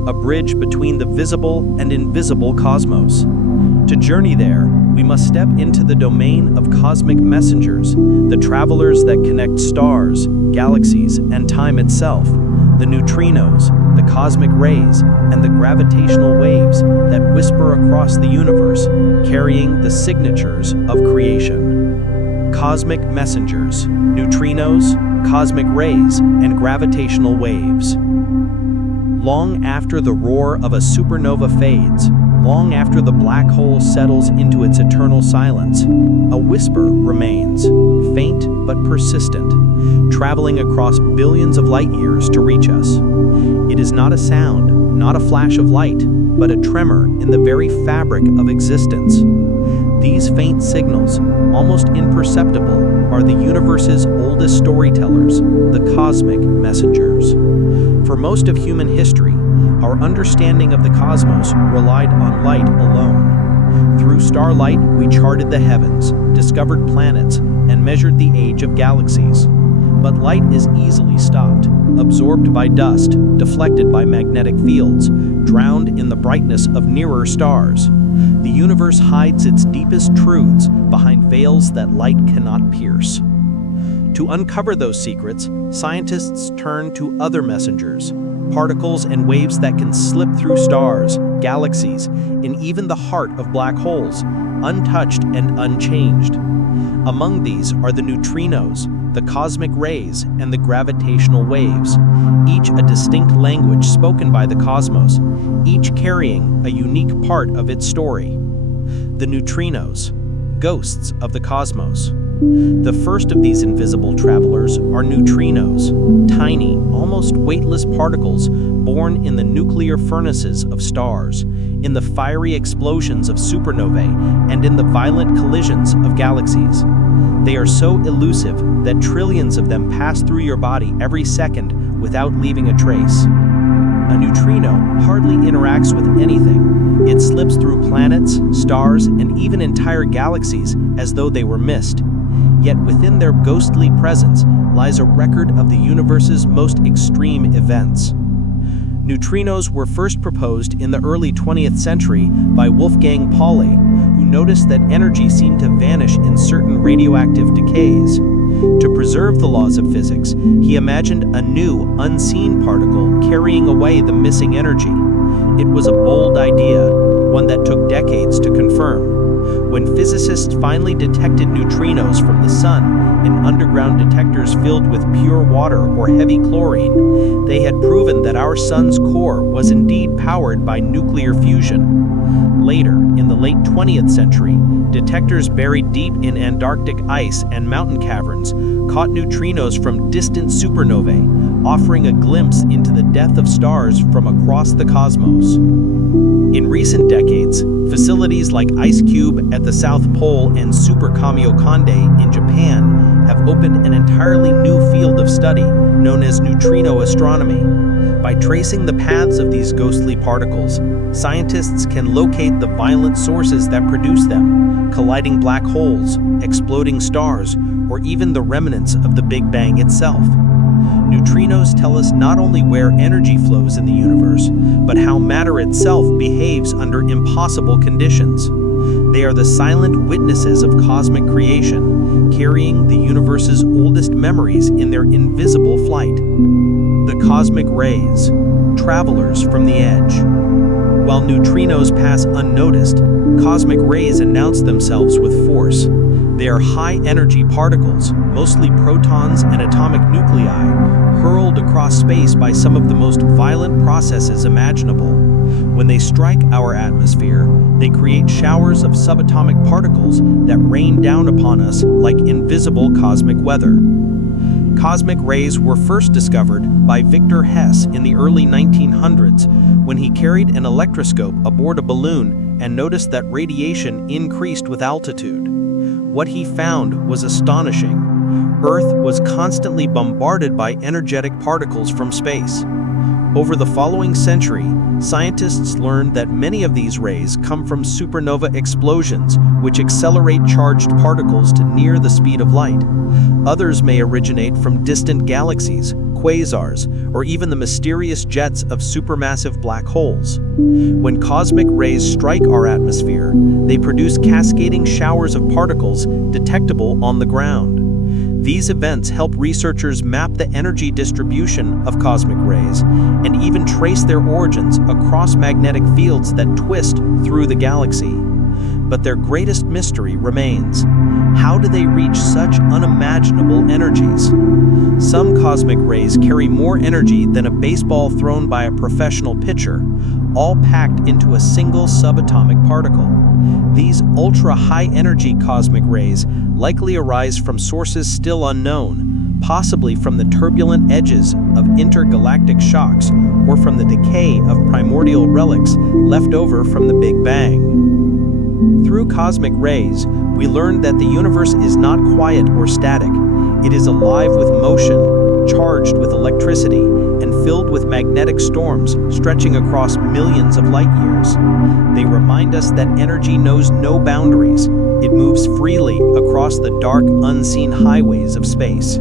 a bridge between the visible and invisible cosmos. To journey there, we must step into the domain of cosmic messengers, the travelers that connect stars, galaxies, and time itself, the neutrinos, the cosmic rays, and the gravitational waves that whisper across the universe, carrying the signatures of creation. Cosmic messengers, neutrinos, cosmic rays, and gravitational waves. Long after the roar of a supernova fades, long after the black hole settles into its eternal silence, a whisper remains, faint but persistent, traveling across billions of light years to reach us. It is not a sound, not a flash of light, but a tremor in the very fabric of existence. These faint signals, almost imperceptible, are the universe's oldest storytellers, the cosmic messengers. For most of human history, our understanding of the cosmos relied on light alone. Through starlight, we charted the heavens, discovered planets, and measured the age of galaxies. But light is easily stopped, absorbed by dust, deflected by magnetic fields, drowned in the brightness of nearer stars. The universe hides its deepest truths behind veils that light cannot pierce. To uncover those secrets, scientists turn to other messengers, particles and waves that can slip through stars, galaxies, and even the heart of black holes, untouched and unchanged. Among these are the neutrinos, the cosmic rays, and the gravitational waves, each a distinct language spoken by the cosmos, each carrying a unique part of its story. The neutrinos, ghosts of the cosmos. The first of these invisible travelers are neutrinos, tiny, almost weightless particles born in the nuclear furnaces of stars, in the fiery explosions of supernovae, and in the violent collisions of galaxies. They are so elusive that trillions of them pass through your body every second without leaving a trace. A neutrino hardly interacts with anything. It slips through planets, stars, and even entire galaxies as though they were mist. Yet within their ghostly presence lies a record of the universe's most extreme events. Neutrinos were first proposed in the early 20th century by Wolfgang Pauli, who noticed that energy seemed to vanish in certain radioactive decays. To preserve the laws of physics, he imagined a new, unseen particle carrying away the missing energy. It was a bold idea, one that took decades to confirm. When physicists finally detected neutrinos from the sun in underground detectors filled with pure water or heavy chlorine, they had proven that our sun's core was indeed powered by nuclear fusion. Later, in the late 20th century, detectors buried deep in Antarctic ice and mountain caverns caught neutrinos from distant supernovae, offering a glimpse into the death of stars from across the cosmos. In recent decades, facilities like IceCube at the South Pole and Super Kamiokande in Japan have opened an entirely new field of study known as neutrino astronomy. By tracing the paths of these ghostly particles, scientists can locate the violent sources that produce them, colliding black holes, exploding stars, or even the remnants of the Big Bang itself. Neutrinos tell us not only where energy flows in the universe, but how matter itself behaves under impossible conditions. They are the silent witnesses of cosmic creation, carrying the universe's oldest memories in their invisible flight. The cosmic rays, travelers from the edge. While neutrinos pass unnoticed, cosmic rays announce themselves with force. They are high-energy particles, mostly protons and atomic nuclei, hurled across space by some of the most violent processes imaginable. When they strike our atmosphere, they create showers of subatomic particles that rain down upon us like invisible cosmic weather. Cosmic rays were first discovered by Victor Hess in the early 1900s when he carried an electroscope aboard a balloon and noticed that radiation increased with altitude. What he found was astonishing. Earth was constantly bombarded by energetic particles from space. Over the following century, Scientists learned that many of these rays come from supernova explosions, which accelerate charged particles to near the speed of light. Others may originate from distant galaxies, quasars, or even the mysterious jets of supermassive black holes. When cosmic rays strike our atmosphere, they produce cascading showers of particles detectable on the ground. These events help researchers map the energy distribution of cosmic rays and even trace their origins across magnetic fields that twist through the galaxy. But their greatest mystery remains. How do they reach such unimaginable energies? Some cosmic rays carry more energy than a baseball thrown by a professional pitcher, all packed into a single subatomic particle. These ultra-high-energy cosmic rays likely arise from sources still unknown, possibly from the turbulent edges of intergalactic shocks or from the decay of primordial relics left over from the Big Bang. Through cosmic rays, we learned that the universe is not quiet or static. It is alive with motion, charged with electricity, and filled with magnetic storms stretching across millions of light years. They remind us that energy knows no boundaries. It moves freely across the dark, unseen highways of space.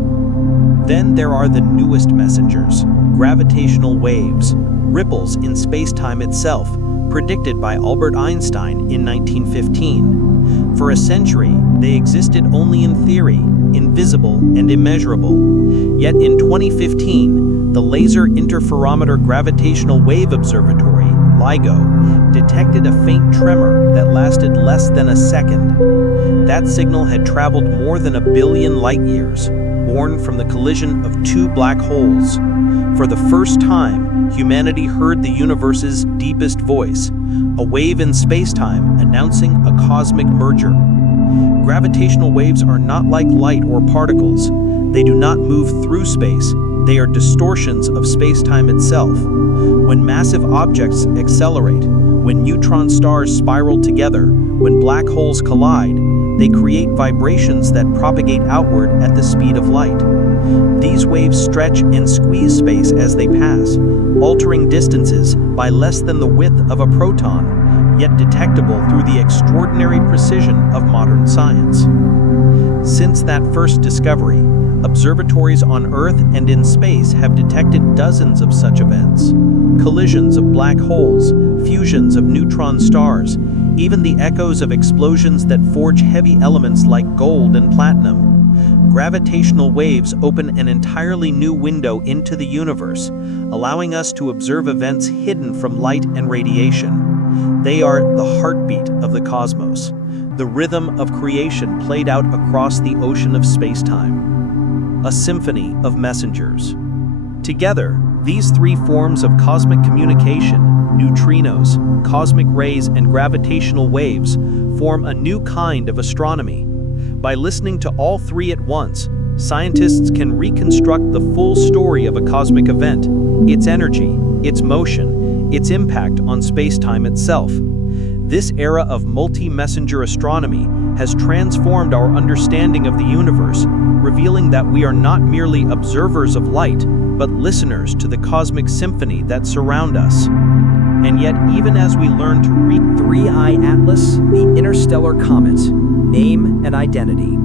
Then there are the newest messengers, gravitational waves, ripples in space-time itself, predicted by Albert Einstein in 1915. For a century, they existed only in theory, invisible and immeasurable. Yet in 2015, the Laser Interferometer Gravitational Wave Observatory, LIGO, detected a faint tremor that lasted less than a second. That signal had traveled more than 1 billion light-years, born from the collision of two black holes. For the first time, humanity heard the universe's deepest voice, a wave in space-time announcing a cosmic merger. Gravitational waves are not like light or particles. They do not move through space. They are distortions of space-time itself. When massive objects accelerate, when neutron stars spiral together, when black holes collide, they create vibrations that propagate outward at the speed of light. These waves stretch and squeeze space as they pass, altering distances by less than the width of a proton, yet detectable through the extraordinary precision of modern science. Since that first discovery, observatories on Earth and in space have detected dozens of such events. Collisions of black holes, fusions of neutron stars, even the echoes of explosions that forge heavy elements like gold and platinum. Gravitational waves open an entirely new window into the universe, allowing us to observe events hidden from light and radiation. They are the heartbeat of the cosmos, the rhythm of creation played out across the ocean of space-time. A symphony of messengers. Together, these three forms of cosmic communication, neutrinos, cosmic rays, and gravitational waves, form a new kind of astronomy. By listening to all three at once, scientists can reconstruct the full story of a cosmic event, its energy, its motion, its impact on space-time itself. This era of multi-messenger astronomy has transformed our understanding of the universe, revealing that we are not merely observers of light, but listeners to the cosmic symphony that surround us. And yet, even as we learn to read 3I Atlas, the interstellar comet, name and identity.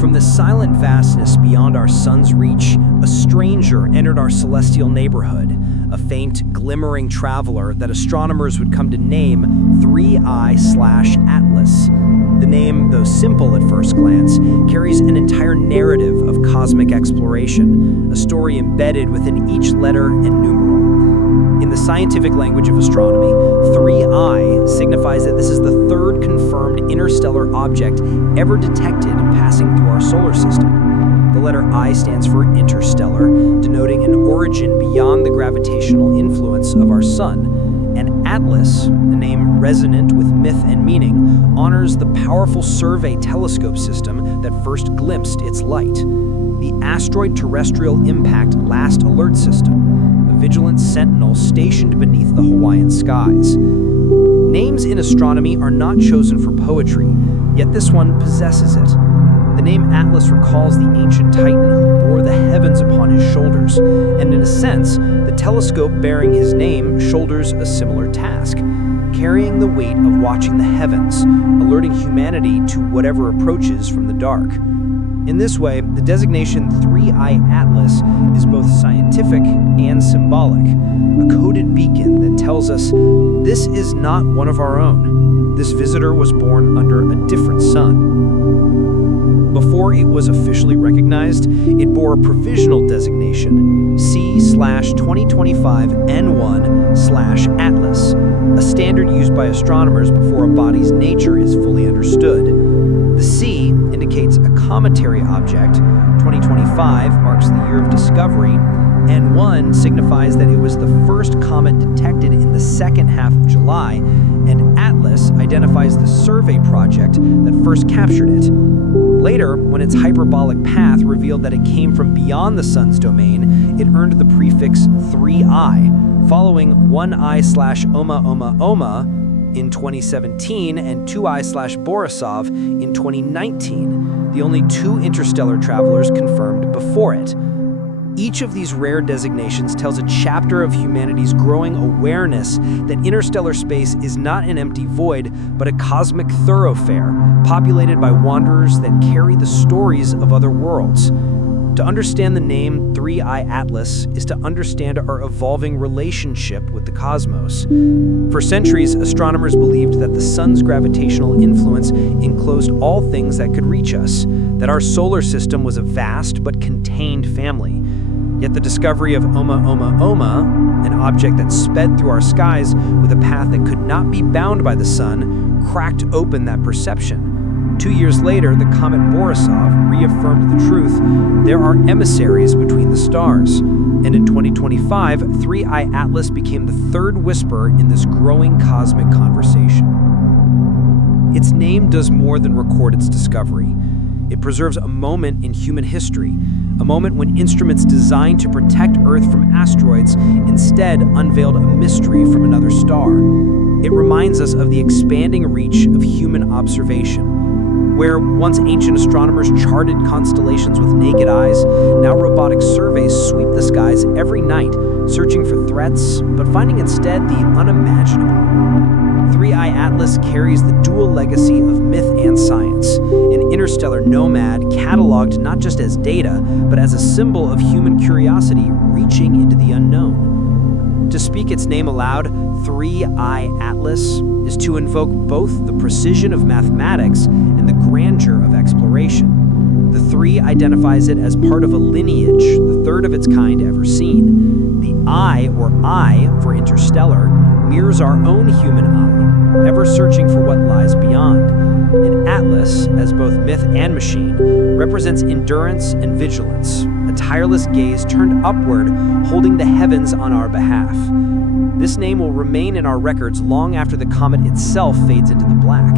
From the silent vastness beyond our sun's reach, a stranger entered our celestial neighborhood, a faint, glimmering traveler that astronomers would come to name 3I/Atlas. The name, though simple at first glance, carries an entire narrative of cosmic exploration, a story embedded within each letter and numeral. In the scientific language of astronomy, 3I signifies that this is the third confirmed interstellar object ever detected passing through our solar system. The letter I stands for interstellar, denoting an origin beyond the gravitational influence of our sun. And Atlas, a name resonant with myth and meaning, honors the powerful survey telescope system that first glimpsed its light. The Asteroid Terrestrial Impact Last Alert System, a vigilant sentinel stationed beneath the Hawaiian skies. Names in astronomy are not chosen for poetry, yet this one possesses it. The name Atlas recalls the ancient Titan who bore the heavens upon his shoulders, and in a sense, the telescope bearing his name shoulders a similar task, carrying the weight of watching the heavens, alerting humanity to whatever approaches from the dark. In this way, the designation 3i Atlas is both scientific and symbolic, a coded beacon that tells us this is not one of our own. This visitor was born under a different sun. Before it was officially recognized, it bore a provisional designation, C/2025N1/Atlas, a standard used by astronomers before a body's nature is fully understood. The C indicates a cometary object, 2025 marks the year of discovery, and 1 signifies that it was the first comet detected in the second half of July, and Atlas identifies the survey project that first captured it. Later, when its hyperbolic path revealed that it came from beyond the sun's domain, it earned the prefix 3i, following 1i/Oma in 2017 and 2i/Borisov in 2019, the only 2 interstellar travelers confirmed before it. Each of these rare designations tells a chapter of humanity's growing awareness that interstellar space is not an empty void, but a cosmic thoroughfare, populated by wanderers that carry the stories of other worlds. To understand the name 3i Atlas is to understand our evolving relationship with the cosmos. For centuries, astronomers believed that the sun's gravitational influence enclosed all things that could reach us, that our solar system was a vast but contained family. Yet the discovery of Oma, an object that sped through our skies with a path that could not be bound by the sun, cracked open that perception. 2 years later, the comet Borisov reaffirmed the truth: there are emissaries between the stars. And in 2025, 3i Atlas became the third whisper in this growing cosmic conversation. Its name does more than record its discovery. It preserves a moment in human history, a moment when instruments designed to protect Earth from asteroids instead unveiled a mystery from another star. It reminds us of the expanding reach of human observation. Where once ancient astronomers charted constellations with naked eyes, now robotic surveys sweep the skies every night, searching for threats, but finding instead the unimaginable. 3i Atlas carries the dual legacy of myth and science, an interstellar nomad cataloged not just as data, but as a symbol of human curiosity reaching into the unknown. To speak its name aloud, 3i Atlas, is to invoke both the precision of mathematics and the grandeur of exploration. The 3 identifies it as part of a lineage, the third of its kind ever seen. The I, or I for interstellar, mirrors our own human eye, ever searching for what lies beyond. And Atlas, as both myth and machine, represents endurance and vigilance, a tireless gaze turned upward, holding the heavens on our behalf. This name will remain in our records long after the comet itself fades into the black.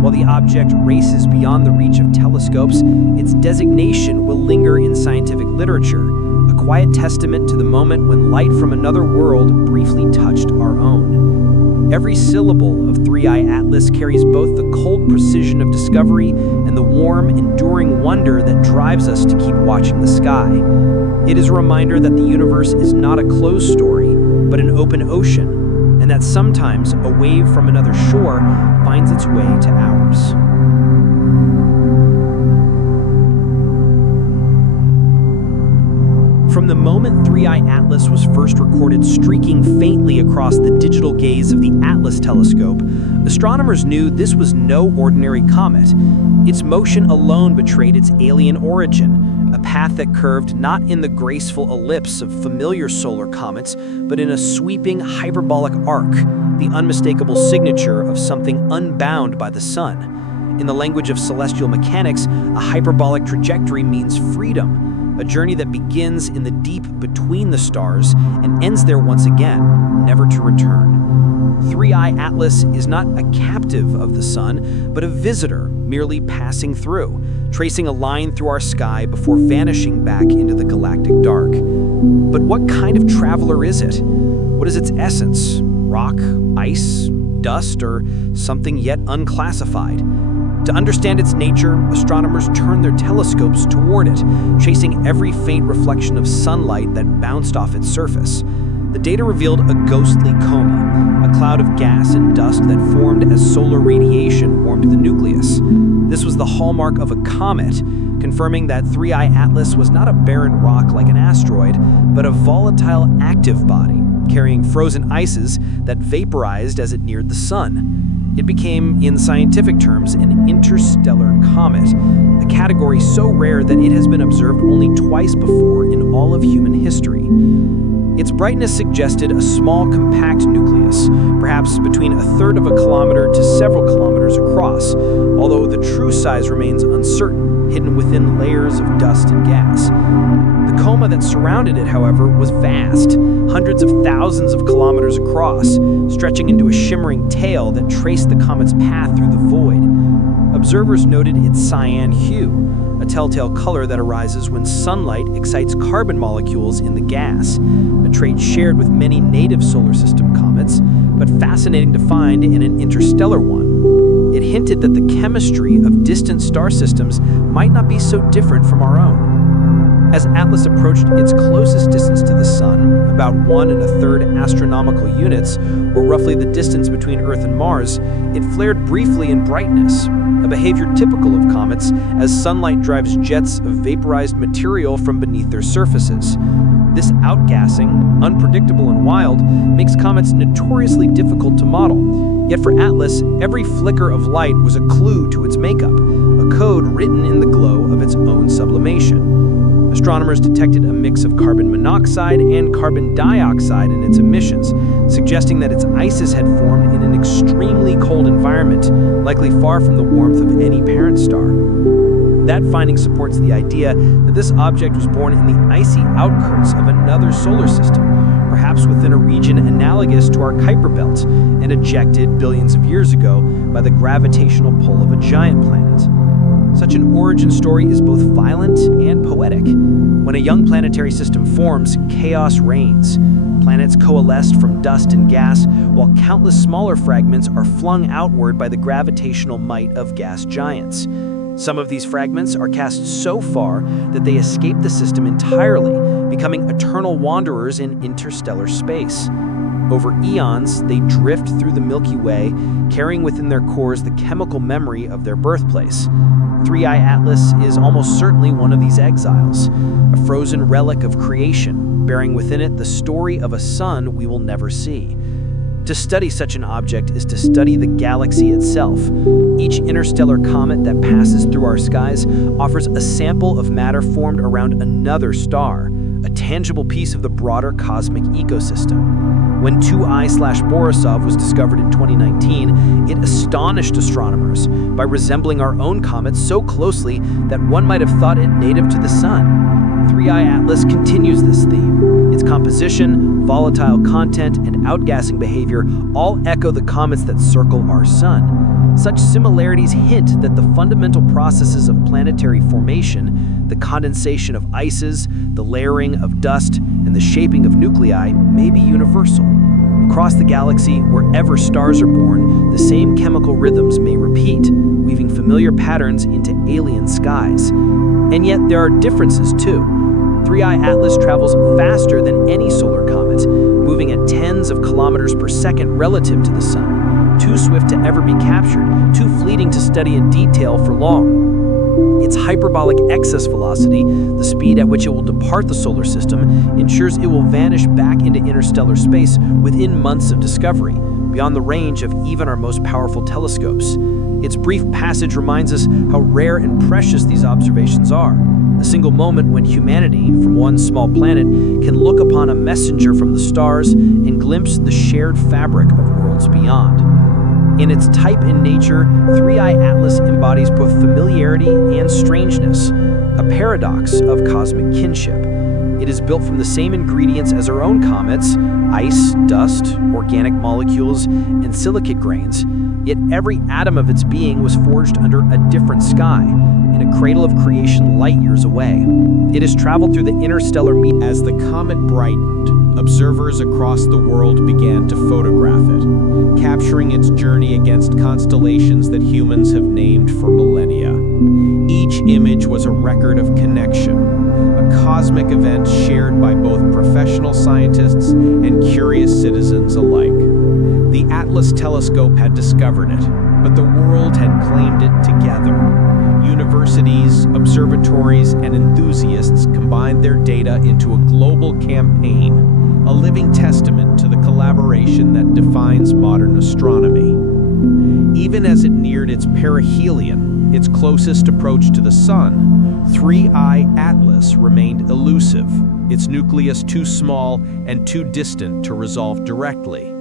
While the object races beyond the reach of telescopes, its designation will linger in scientific literature, a quiet testament to the moment when light from another world briefly touched our own. Every syllable of 3i Atlas carries both the cold precision of discovery and the warm, enduring wonder that drives us to keep watching the sky. It is a reminder that the universe is not a closed story, but an open ocean, and that sometimes a wave from another shore finds its way to ours. From the moment 3i Atlas was first recorded streaking faintly across the digital gaze of the Atlas telescope, astronomers knew this was no ordinary comet. Its motion alone betrayed its alien origin, a path that curved not in the graceful ellipse of familiar solar comets, but in a sweeping hyperbolic arc, the unmistakable signature of something unbound by the sun. In the language of celestial mechanics, a hyperbolic trajectory means freedom, a journey that begins in the deep between the stars and ends there once again, never to return. 3i Atlas is not a captive of the sun, but a visitor merely passing through, tracing a line through our sky before vanishing back into the galactic dark. But what kind of traveler is it? What is its essence? Rock, ice, dust, or something yet unclassified? To understand its nature, astronomers turn their telescopes toward it, chasing every faint reflection of sunlight that bounced off its surface. The data revealed a ghostly coma, a cloud of gas and dust that formed as solar radiation warmed the nucleus. This was the hallmark of a comet, confirming that 3I Atlas was not a barren rock like an asteroid, but a volatile active body, carrying frozen ices that vaporized as it neared the sun. It became, in scientific terms, an interstellar comet, a category so rare that it has been observed only twice before in all of human history. Its brightness suggested a small, compact nucleus, perhaps between a third of a kilometer to several kilometers across, although the true size remains uncertain, hidden within layers of dust and gas. The coma that surrounded it, however, was vast, hundreds of thousands of kilometers across, stretching into a shimmering tail that traced the comet's path through the void. Observers noted its cyan hue, a telltale color that arises when sunlight excites carbon molecules in the gas, a trait shared with many native solar system comets, but fascinating to find in an interstellar one. It hinted that the chemistry of distant star systems might not be so different from our own. As Atlas approached its closest distance to the Sun, about 1 1/3 astronomical units, or roughly the distance between Earth and Mars, it flared briefly in brightness, a behavior typical of comets as sunlight drives jets of vaporized material from beneath their surfaces. This outgassing, unpredictable and wild, makes comets notoriously difficult to model. Yet for Atlas, every flicker of light was a clue to its makeup, a code written in the glow of its own sublimation. Astronomers detected a mix of carbon monoxide and carbon dioxide in its emissions, suggesting that its ices had formed in an extremely cold environment, likely far from the warmth of any parent star. That finding supports the idea that this object was born in the icy outskirts of another solar system, perhaps within a region analogous to our Kuiper Belt, and ejected billions of years ago by the gravitational pull of a giant planet. Such an origin story is both violent and poetic. When a young planetary system forms, chaos reigns. Planets coalesce from dust and gas, while countless smaller fragments are flung outward by the gravitational might of gas giants. Some of these fragments are cast so far that they escape the system entirely, becoming eternal wanderers in interstellar space. Over eons, they drift through the Milky Way, carrying within their cores the chemical memory of their birthplace. 3I Atlas is almost certainly one of these exiles, a frozen relic of creation, bearing within it the story of a sun we will never see. To study such an object is to study the galaxy itself. Each interstellar comet that passes through our skies offers a sample of matter formed around another star, a tangible piece of the broader cosmic ecosystem. When 2I/Borisov was discovered in 2019, it astonished astronomers by resembling our own comet so closely that one might have thought it native to the Sun. 3I Atlas continues this theme. Its composition, volatile content, and outgassing behavior all echo the comets that circle our Sun. Such similarities hint that the fundamental processes of planetary formation, the condensation of ices, the layering of dust, and the shaping of nuclei may be universal. Across the galaxy, wherever stars are born, the same chemical rhythms may repeat, weaving familiar patterns into alien skies. And yet there are differences too. 3I Atlas travels faster than any solar comet, moving at tens of kilometers per second relative to the Sun. Too swift to ever be captured, too fleeting to study in detail for long. Its hyperbolic excess velocity, the speed at which it will depart the solar system, ensures it will vanish back into interstellar space within months of discovery, beyond the range of even our most powerful telescopes. Its brief passage reminds us how rare and precious these observations are. A single moment when humanity, from one small planet, can look upon a messenger from the stars and glimpse the shared fabric of worlds beyond. In its type and nature, 3I Atlas embodies both familiarity and strangeness, a paradox of cosmic kinship. It is built from the same ingredients as our own comets, ice, dust, organic molecules, and silicate grains, yet every atom of its being was forged under a different sky, in a cradle of creation light years away. It has traveled through the interstellar medium. As the comet brightened, observers across the world began to photograph it, capturing its journey against constellations that humans have named for millennia. Each image was a record of connection, a cosmic event shared by both professional scientists and curious citizens alike. The Atlas telescope had discovered it, but the world had claimed it together. Universities, observatories, and enthusiasts combined their data into a global campaign, a living testament to the collaboration that defines modern astronomy. Even as it neared its perihelion, its closest approach to the Sun, 3I Atlas remained elusive, its nucleus too small and too distant to resolve directly.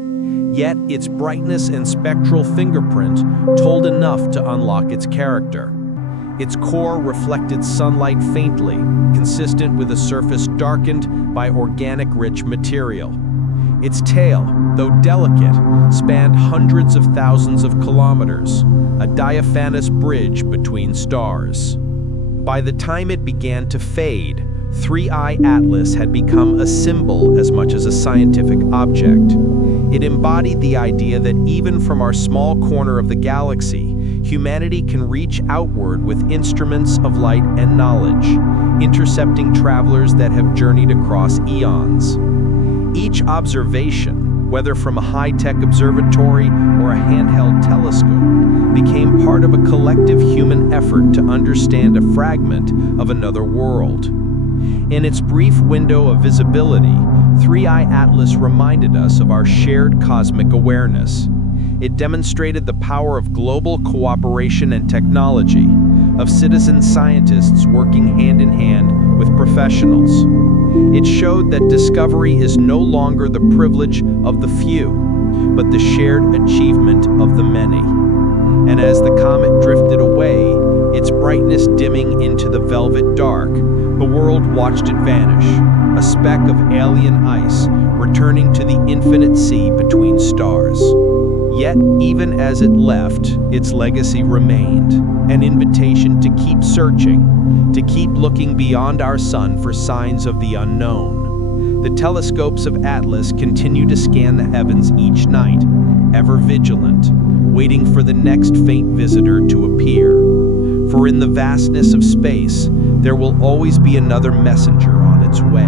Yet its brightness and spectral fingerprint told enough to unlock its character. Its core reflected sunlight faintly, consistent with a surface darkened by organic-rich material. Its tail, though delicate, spanned hundreds of thousands of kilometers, a diaphanous bridge between stars. By the time it began to fade, 3I Atlas had become a symbol as much as a scientific object. It embodied the idea that even from our small corner of the galaxy, humanity can reach outward with instruments of light and knowledge, intercepting travelers that have journeyed across eons. Each observation, whether from a high-tech observatory or a handheld telescope, became part of a collective human effort to understand a fragment of another world. In its brief window of visibility, 3I Atlas reminded us of our shared cosmic awareness. It demonstrated the power of global cooperation and technology, of citizen scientists working hand in hand with professionals. It showed that discovery is no longer the privilege of the few, but the shared achievement of the many. And as the comet drifted away, its brightness dimming into the velvet dark, the world watched it vanish, a speck of alien ice returning to the infinite sea between stars. Yet, even as it left, its legacy remained, an invitation to keep searching, to keep looking beyond our sun for signs of the unknown. The telescopes of Atlas continue to scan the heavens each night, ever vigilant, waiting for the next faint visitor to appear. For in the vastness of space, there will always be another messenger on its way.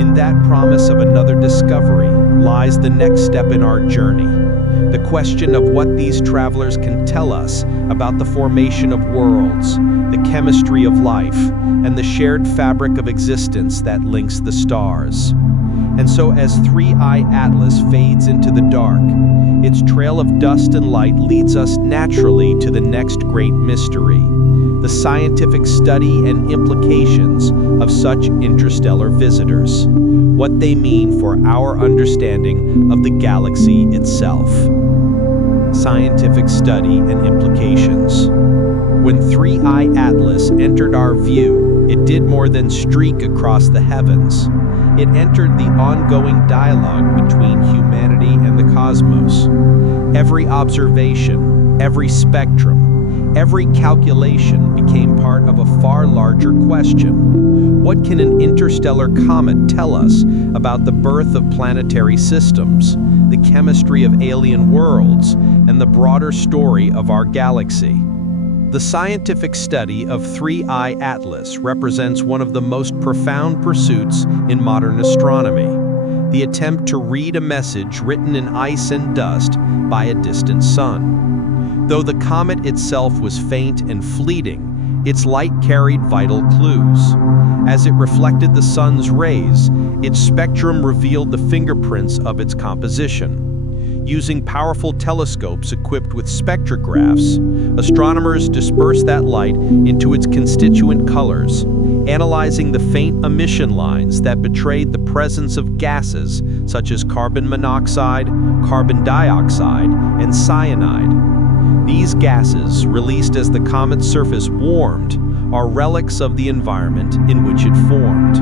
In that promise of another discovery lies the next step in our journey. The question of what these travelers can tell us about the formation of worlds, the chemistry of life, and the shared fabric of existence that links the stars. And so as 3I Atlas fades into the dark, its trail of dust and light leads us naturally to the next great mystery, the scientific study and implications of such interstellar visitors, what they mean for our understanding of the galaxy itself. Scientific study and implications. When 3I Atlas entered our view, it did more than streak across the heavens. It entered the ongoing dialogue between humanity and the cosmos. Every observation, every spectrum, every calculation became part of a far larger question. What can an interstellar comet tell us about the birth of planetary systems, the chemistry of alien worlds, and the broader story of our galaxy? The scientific study of 3I Atlas represents one of the most profound pursuits in modern astronomy, the attempt to read a message written in ice and dust by a distant sun. Though the comet itself was faint and fleeting, its light carried vital clues. As it reflected the sun's rays, its spectrum revealed the fingerprints of its composition. Using powerful telescopes equipped with spectrographs, astronomers dispersed that light into its constituent colors, analyzing the faint emission lines that betrayed the presence of gases such as carbon monoxide, carbon dioxide, and cyanide. These gases, released as the comet's surface warmed, are relics of the environment in which it formed.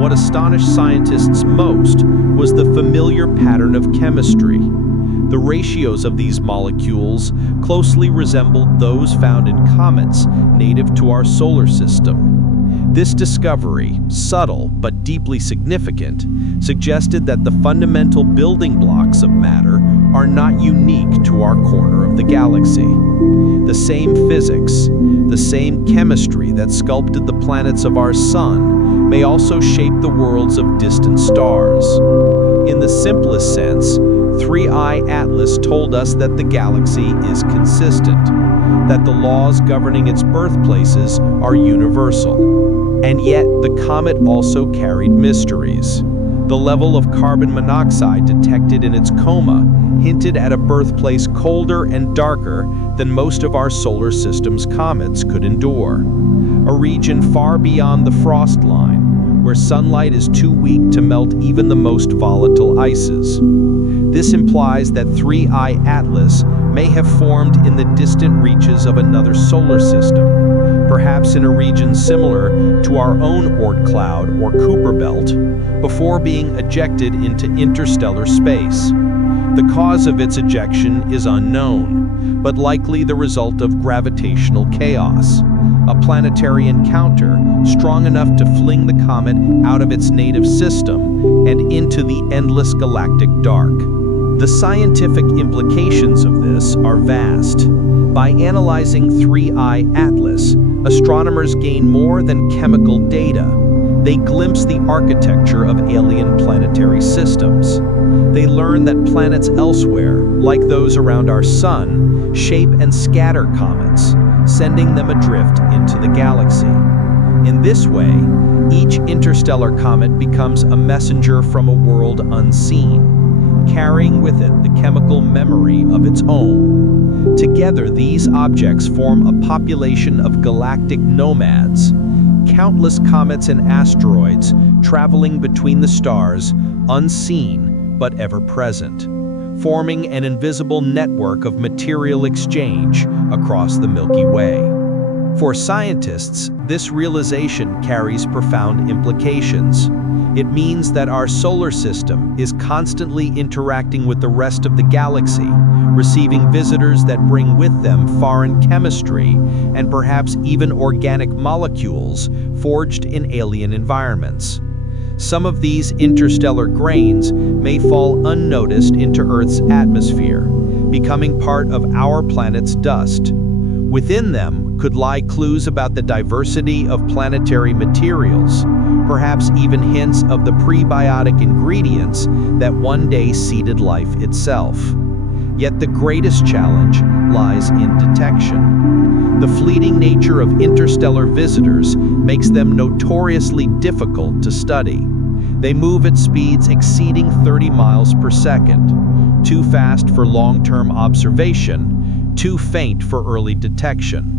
What astonished scientists most was the familiar pattern of chemistry. The ratios of these molecules closely resembled those found in comets native to our solar system. This discovery, subtle but deeply significant, suggested that the fundamental building blocks of matter are not unique to our corner of the galaxy. The same physics, the same chemistry that sculpted the planets of our sun may also shape the worlds of distant stars. In the simplest sense, 3I Atlas told us that the galaxy is consistent, that the laws governing its birthplaces are universal. And yet, the comet also carried mysteries. The level of carbon monoxide detected in its coma hinted at a birthplace colder and darker than most of our solar system's comets could endure. A region far beyond the frost line, where sunlight is too weak to melt even the most volatile ices. This implies that 3I Atlas may have formed in the distant reaches of another solar system, perhaps in a region similar to our own Oort cloud or Kuiper belt, before being ejected into interstellar space. The cause of its ejection is unknown, but likely the result of gravitational chaos, a planetary encounter strong enough to fling the comet out of its native system and into the endless galactic dark. The scientific implications of this are vast. By analyzing 3I Atlas, astronomers gain more than chemical data. They glimpse the architecture of alien planetary systems. They learn that planets elsewhere, like those around our sun, shape and scatter comets, sending them adrift into the galaxy. In this way, each interstellar comet becomes a messenger from a world unseen, carrying with it the chemical memory of its own. Together, these objects form a population of galactic nomads, countless comets and asteroids traveling between the stars, unseen but ever present, forming an invisible network of material exchange across the Milky Way. For scientists, this realization carries profound implications. It means that our solar system is constantly interacting with the rest of the galaxy, receiving visitors that bring with them foreign chemistry and perhaps even organic molecules forged in alien environments. Some of these interstellar grains may fall unnoticed into Earth's atmosphere, becoming part of our planet's dust. Within them could lie clues about the diversity of planetary materials, perhaps even hints of the prebiotic ingredients that one day seeded life itself. Yet the greatest challenge lies in detection. The fleeting nature of interstellar visitors makes them notoriously difficult to study. They move at speeds exceeding 30 miles per second, too fast for long-term observation, too faint for early detection.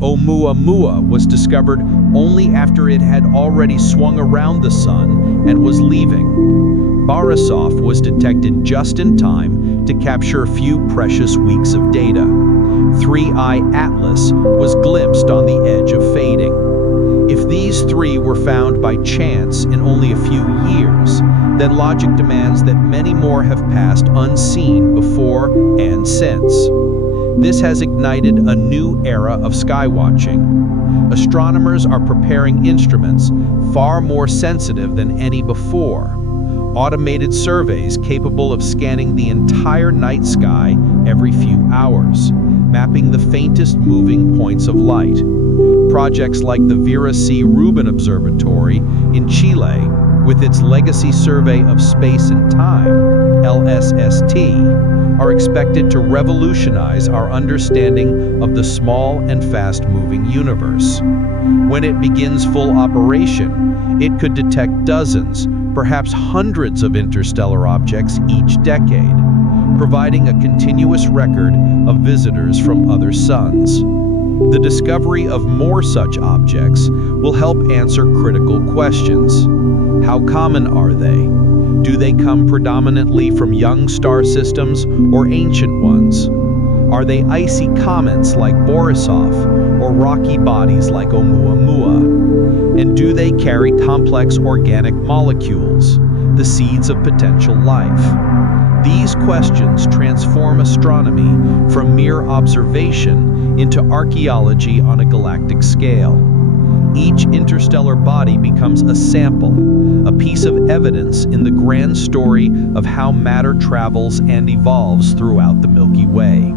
Oumuamua was discovered only after it had already swung around the sun and was leaving. Borisov was detected just in time to capture a few precious weeks of data. 3I Atlas was glimpsed on the edge of fading. If these three were found by chance in only a few years, then logic demands that many more have passed unseen before and since. This has ignited a new era of skywatching. Astronomers are preparing instruments far more sensitive than any before. Automated surveys capable of scanning the entire night sky every few hours, mapping the faintest moving points of light. Projects like the Vera C. Rubin Observatory in Chile, with its Legacy Survey of Space and Time, LSST, are expected to revolutionize our understanding of the small and fast-moving universe. When it begins full operation, it could detect dozens, perhaps hundreds of interstellar objects each decade, providing a continuous record of visitors from other suns. The discovery of more such objects will help answer critical questions. How common are they? Do they come predominantly from young star systems or ancient ones? Are they icy comets like Borisov or rocky bodies like Oumuamua? And do they carry complex organic molecules, the seeds of potential life? These questions transform astronomy from mere observation into archaeology on a galactic scale. Each interstellar body becomes a sample, a piece of evidence in the grand story of how matter travels and evolves throughout the Milky Way.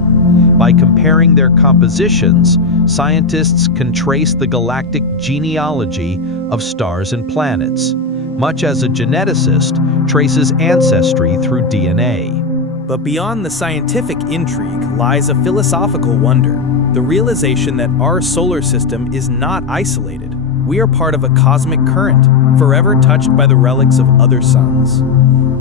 By comparing their compositions, scientists can trace the galactic genealogy of stars and planets, much as a geneticist traces ancestry through DNA. But beyond the scientific intrigue lies a philosophical wonder, the realization that our solar system is not isolated. We are part of a cosmic current, forever touched by the relics of other suns.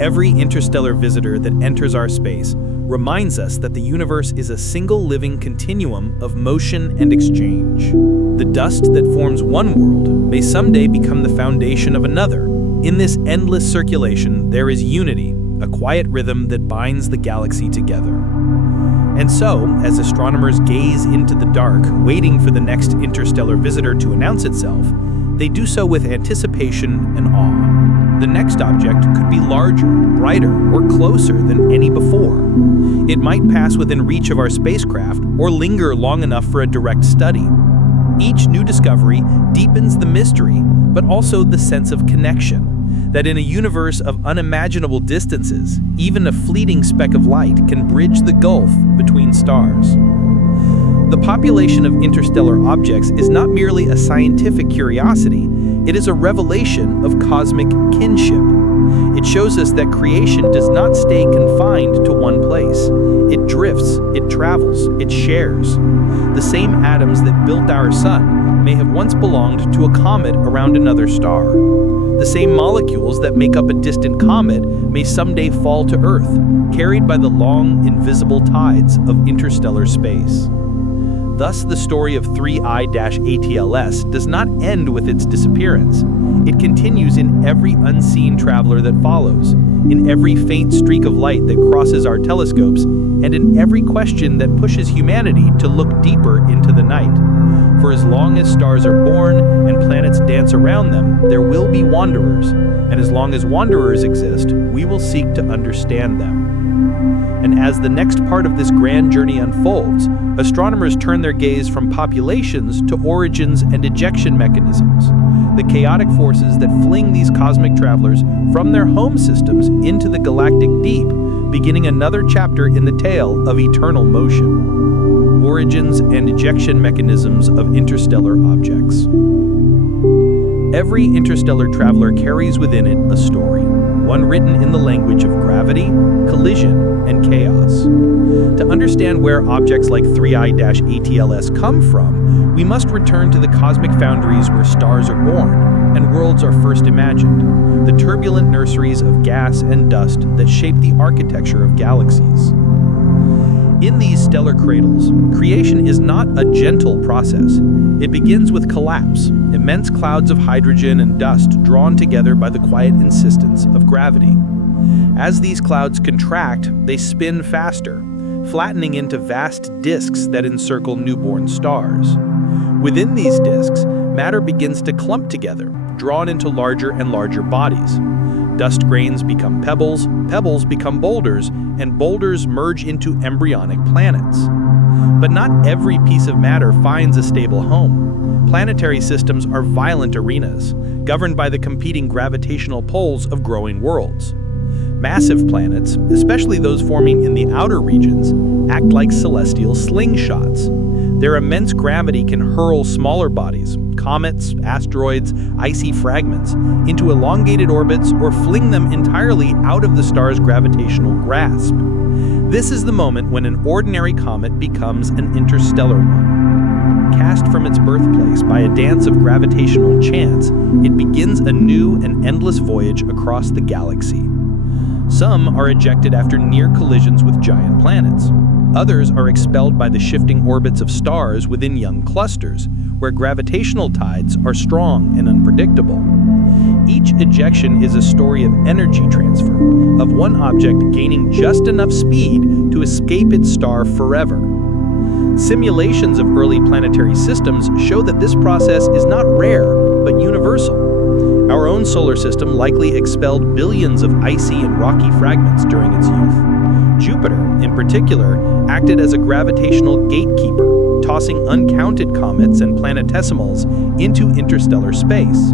Every interstellar visitor that enters our space reminds us that the universe is a single living continuum of motion and exchange. The dust that forms one world may someday become the foundation of another. In this endless circulation, there is unity, a quiet rhythm that binds the galaxy together. And so, as astronomers gaze into the dark, waiting for the next interstellar visitor to announce itself, they do so with anticipation and awe. The next object could be larger, brighter, or closer than any before. It might pass within reach of our spacecraft or linger long enough for a direct study. Each new discovery deepens the mystery, but also the sense of connection. That in a universe of unimaginable distances, even a fleeting speck of light can bridge the gulf between stars. The population of interstellar objects is not merely a scientific curiosity, it is a revelation of cosmic kinship. It shows us that creation does not stay confined to one place. It drifts, it travels, it shares. The same atoms that built our sun may have once belonged to a comet around another star. The same molecules that make up a distant comet may someday fall to Earth, carried by the long, invisible tides of interstellar space. Thus, the story of 3I-ATLS does not end with its disappearance. It continues in every unseen traveler that follows, in every faint streak of light that crosses our telescopes, and in every question that pushes humanity to look deeper into the night. For as long as stars are born and planets dance around them, there will be wanderers, and as long as wanderers exist, we will seek to understand them. And as the next part of this grand journey unfolds, astronomers turn their gaze from populations to origins and ejection mechanisms, the chaotic forces that fling these cosmic travelers from their home systems into the galactic deep, beginning another chapter in the tale of eternal motion. Origins and ejection mechanisms of interstellar objects. Every interstellar traveler carries within it a story, one written in the language of gravity, collision, and chaos. To understand where objects like 3I-ATLS come from, we must return to the cosmic foundries where stars are born and worlds are first imagined, the turbulent nurseries of gas and dust that shape the architecture of galaxies. In these stellar cradles, creation is not a gentle process. It begins with collapse, immense clouds of hydrogen and dust drawn together by the quiet insistence of gravity. As these clouds contract, they spin faster, flattening into vast disks that encircle newborn stars. Within these disks, matter begins to clump together, drawn into larger and larger bodies. Dust grains become pebbles, pebbles become boulders, and boulders merge into embryonic planets. But not every piece of matter finds a stable home. Planetary systems are violent arenas, governed by the competing gravitational poles of growing worlds. Massive planets, especially those forming in the outer regions, act like celestial slingshots. Their immense gravity can hurl smaller bodies, comets, asteroids, icy fragments, into elongated orbits or fling them entirely out of the star's gravitational grasp. This is the moment when an ordinary comet becomes an interstellar one. Cast from its birthplace by a dance of gravitational chance, it begins a new and endless voyage across the galaxy. Some are ejected after near collisions with giant planets. Others are expelled by the shifting orbits of stars within young clusters, where gravitational tides are strong and unpredictable. Each ejection is a story of energy transfer, of one object gaining just enough speed to escape its star forever. Simulations of early planetary systems show that this process is not rare, but quite universal. Our own solar system likely expelled billions of icy and rocky fragments during its youth. Jupiter, in particular, acted as a gravitational gatekeeper, tossing uncounted comets and planetesimals into interstellar space.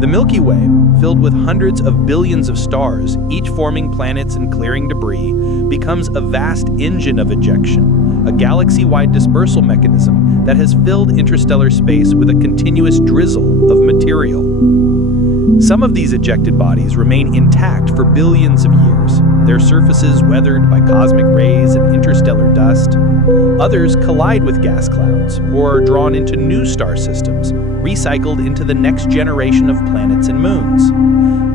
The Milky Way, filled with hundreds of billions of stars, each forming planets and clearing debris, becomes a vast engine of ejection, a galaxy-wide dispersal mechanism that has filled interstellar space with a continuous drizzle of material. Some of these ejected bodies remain intact for billions of years, their surfaces weathered by cosmic rays and interstellar dust. Others collide with gas clouds or are drawn into new star systems, recycled into the next generation of planets and moons.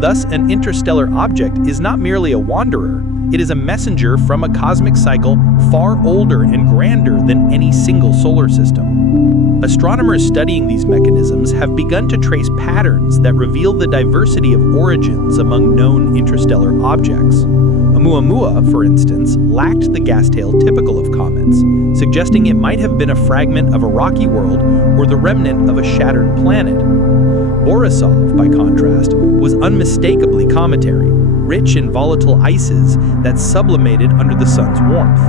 Thus, an interstellar object is not merely a wanderer, it is a messenger from a cosmic cycle far older and grander than any single solar system. Astronomers studying these mechanisms have begun to trace patterns that reveal the diversity of origins among known interstellar objects. Oumuamua, for instance, lacked the gas tail typical of comets, suggesting it might have been a fragment of a rocky world or the remnant of a shattered planet. Borisov, by contrast, was unmistakably cometary, rich in volatile ices that sublimated under the sun's warmth.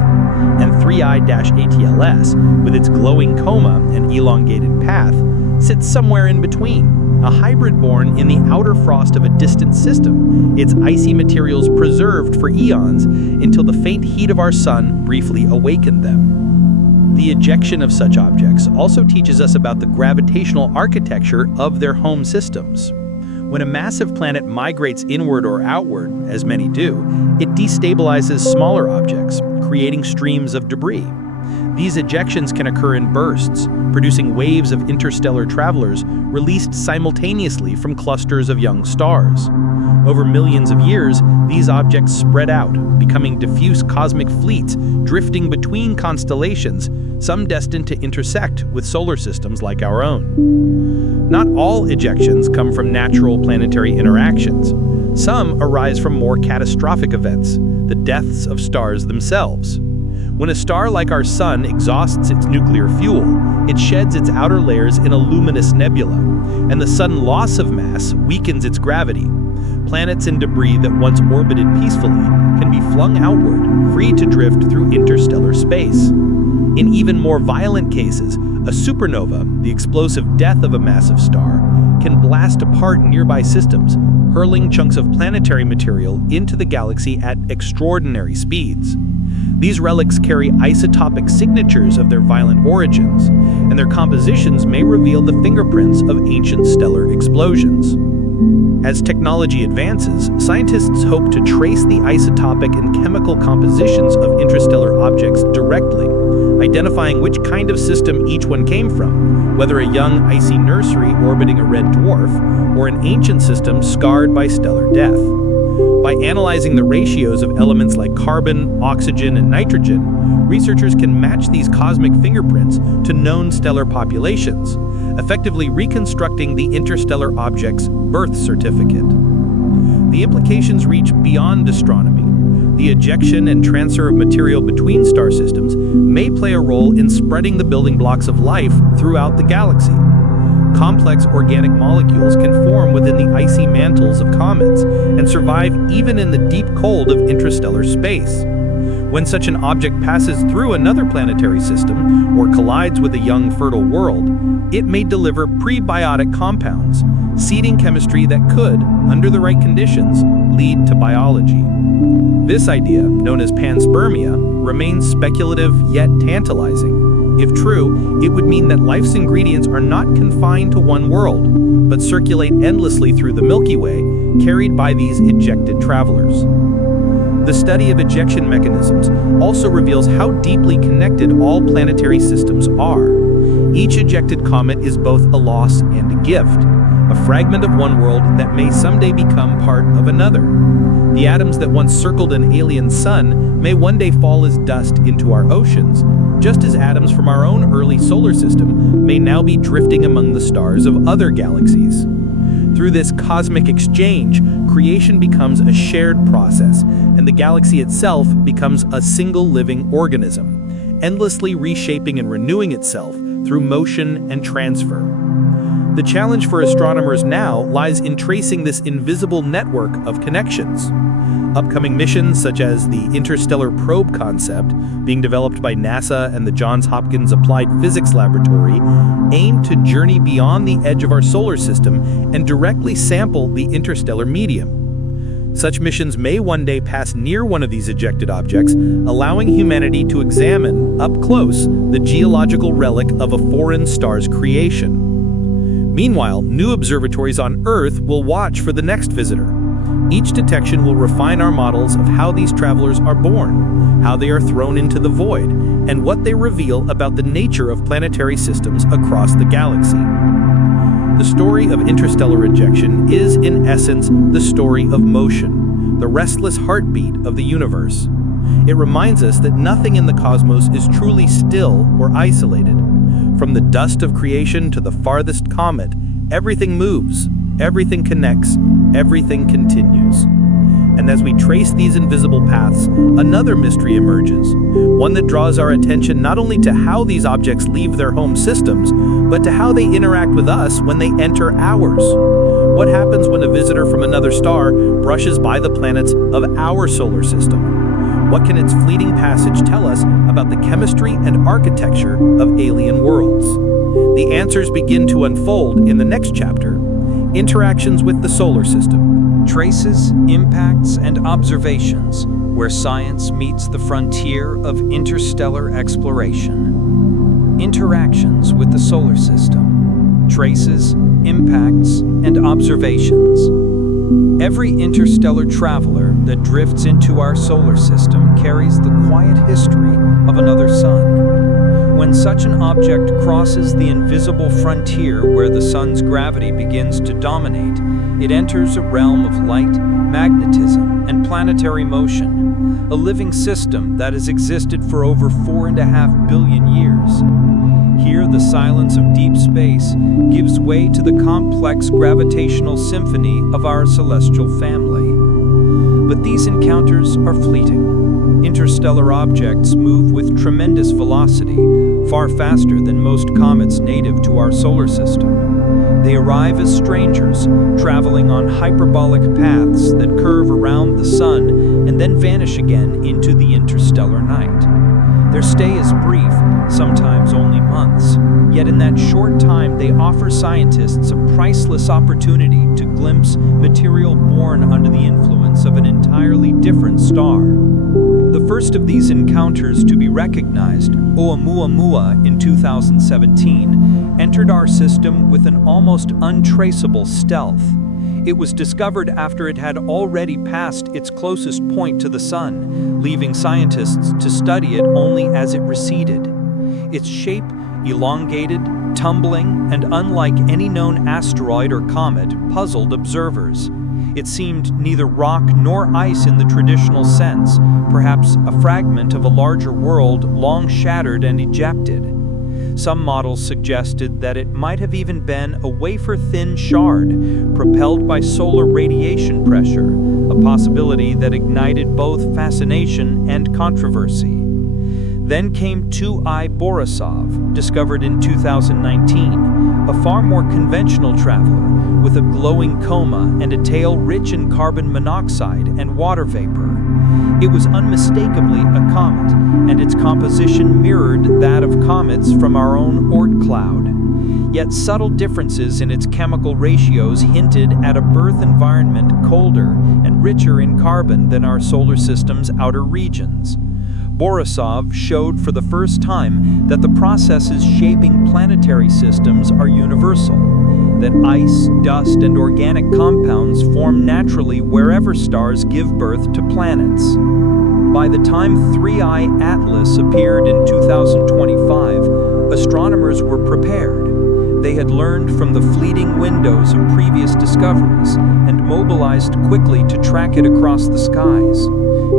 And 3I-ATLS, with its glowing coma and elongated path, sits somewhere in between, a hybrid born in the outer frost of a distant system, its icy materials preserved for eons until the faint heat of our sun briefly awakened them. The ejection of such objects also teaches us about the gravitational architecture of their home systems. When a massive planet migrates inward or outward, as many do, it destabilizes smaller objects, creating streams of debris. These ejections can occur in bursts, producing waves of interstellar travelers released simultaneously from clusters of young stars. Over millions of years, these objects spread out, becoming diffuse cosmic fleets drifting between constellations, some destined to intersect with solar systems like our own. Not all ejections come from natural planetary interactions. Some arise from more catastrophic events, the deaths of stars themselves. When a star like our Sun exhausts its nuclear fuel, it sheds its outer layers in a luminous nebula, and the sudden loss of mass weakens its gravity. Planets and debris that once orbited peacefully can be flung outward, free to drift through interstellar space. In even more violent cases, a supernova, the explosive death of a massive star, can blast apart nearby systems, hurling chunks of planetary material into the galaxy at extraordinary speeds. These relics carry isotopic signatures of their violent origins, and their compositions may reveal the fingerprints of ancient stellar explosions. As technology advances, scientists hope to trace the isotopic and chemical compositions of interstellar objects directly, identifying which kind of system each one came from, whether a young icy nursery orbiting a red dwarf, or an ancient system scarred by stellar death. By analyzing the ratios of elements like carbon, oxygen, and nitrogen, researchers can match these cosmic fingerprints to known stellar populations, effectively reconstructing the interstellar object's birth certificate. The implications reach beyond astronomy. The ejection and transfer of material between star systems may play a role in spreading the building blocks of life throughout the galaxy. Complex organic molecules can form within the icy mantles of comets and survive even in the deep cold of interstellar space. When such an object passes through another planetary system or collides with a young fertile world, it may deliver prebiotic compounds, seeding chemistry that could, under the right conditions, lead to biology. This idea, known as panspermia, remains speculative yet tantalizing. If true, it would mean that life's ingredients are not confined to one world, but circulate endlessly through the Milky Way, carried by these ejected travelers. The study of ejection mechanisms also reveals how deeply connected all planetary systems are. Each ejected comet is both a loss and a gift, a fragment of one world that may someday become part of another. The atoms that once circled an alien sun may one day fall as dust into our oceans, just as atoms from our own early solar system may now be drifting among the stars of other galaxies. Through this cosmic exchange, creation becomes a shared process, and the galaxy itself becomes a single living organism, endlessly reshaping and renewing itself through motion and transfer. The challenge for astronomers now lies in tracing this invisible network of connections. Upcoming missions such as the Interstellar Probe concept, being developed by NASA and the Johns Hopkins Applied Physics Laboratory, aim to journey beyond the edge of our solar system and directly sample the interstellar medium. Such missions may one day pass near one of these ejected objects, allowing humanity to examine, up close, the geological relic of a foreign star's creation. Meanwhile, new observatories on Earth will watch for the next visitor. Each detection will refine our models of how these travelers are born, how they are thrown into the void, and what they reveal about the nature of planetary systems across the galaxy. The story of interstellar rejection is, in essence, the story of motion, the restless heartbeat of the universe. It reminds us that nothing in the cosmos is truly still or isolated. From the dust of creation to the farthest comet, everything moves, everything connects, everything continues. And as we trace these invisible paths, another mystery emerges, one that draws our attention not only to how these objects leave their home systems, but to how they interact with us when they enter ours. What happens when a visitor from another star brushes by the planets of our solar system? What can its fleeting passage tell us about the chemistry and architecture of alien worlds? The answers begin to unfold in the next chapter, Interactions with the Solar System. Traces, impacts, and observations, where science meets the frontier of interstellar exploration. Interactions with the solar system. Traces, impacts, and observations. Every interstellar traveler that drifts into our solar system carries the quiet history of another sun. When such an object crosses the invisible frontier where the sun's gravity begins to dominate, it enters a realm of light, magnetism, and planetary motion, a living system that has existed for over 4.5 billion years. Here, the silence of deep space gives way to the complex gravitational symphony of our celestial family. But these encounters are fleeting. Interstellar objects move with tremendous velocity, far faster than most comets native to our solar system. They arrive as strangers, traveling on hyperbolic paths that curve around the sun and then vanish again into the interstellar night. Their stay is brief, sometimes only months, yet in that short time they offer scientists a priceless opportunity to glimpse material born under the influence of an entirely different star. The first of these encounters to be recognized, Oumuamua in 2017, entered our system with an almost untraceable stealth. It was discovered after it had already passed its closest point to the sun, leaving scientists to study it only as it receded. Its shape, elongated, tumbling, and unlike any known asteroid or comet, puzzled observers. It seemed neither rock nor ice in the traditional sense, perhaps a fragment of a larger world long shattered and ejected. Some models suggested that it might have even been a wafer-thin shard, propelled by solar radiation pressure, a possibility that ignited both fascination and controversy. Then came 2I Borisov, discovered in 2019, a far more conventional traveler, with a glowing coma and a tail rich in carbon monoxide and water vapor. It was unmistakably a comet, and its composition mirrored that of comets from our own Oort cloud. Yet subtle differences in its chemical ratios hinted at a birth environment colder and richer in carbon than our solar system's outer regions. Borisov showed for the first time that the processes shaping planetary systems are universal, that ice, dust, and organic compounds form naturally wherever stars give birth to planets. By the time 3I Atlas appeared in 2025, astronomers were prepared. They had learned from the fleeting windows of previous discoveries and mobilized quickly to track it across the skies.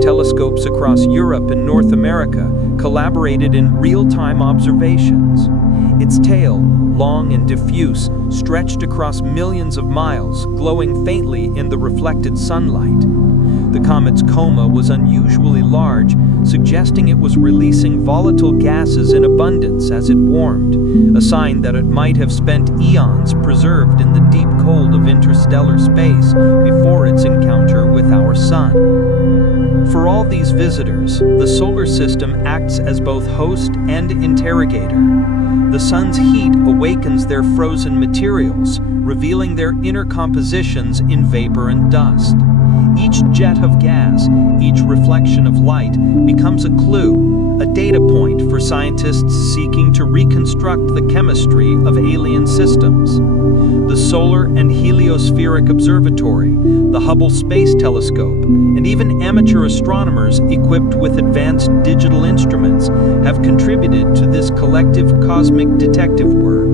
Telescopes across Europe and North America collaborated in real-time observations. Its tail, long and diffuse, stretched across millions of miles, glowing faintly in the reflected sunlight. The comet's coma was unusually large, suggesting it was releasing volatile gases in abundance as it warmed, a sign that it might have spent eons preserved in the deep cold of interstellar space before its encounter with our Sun. For all these visitors, the solar system acts as both host and interrogator. The Sun's heat awakens their frozen materials, revealing their inner compositions in vapor and dust. Each jet of gas, each reflection of light, becomes a clue, a data point for scientists seeking to reconstruct the chemistry of alien systems. The Solar and Heliospheric Observatory, the Hubble Space Telescope, and even amateur astronomers equipped with advanced digital instruments have contributed to this collective cosmic detective work.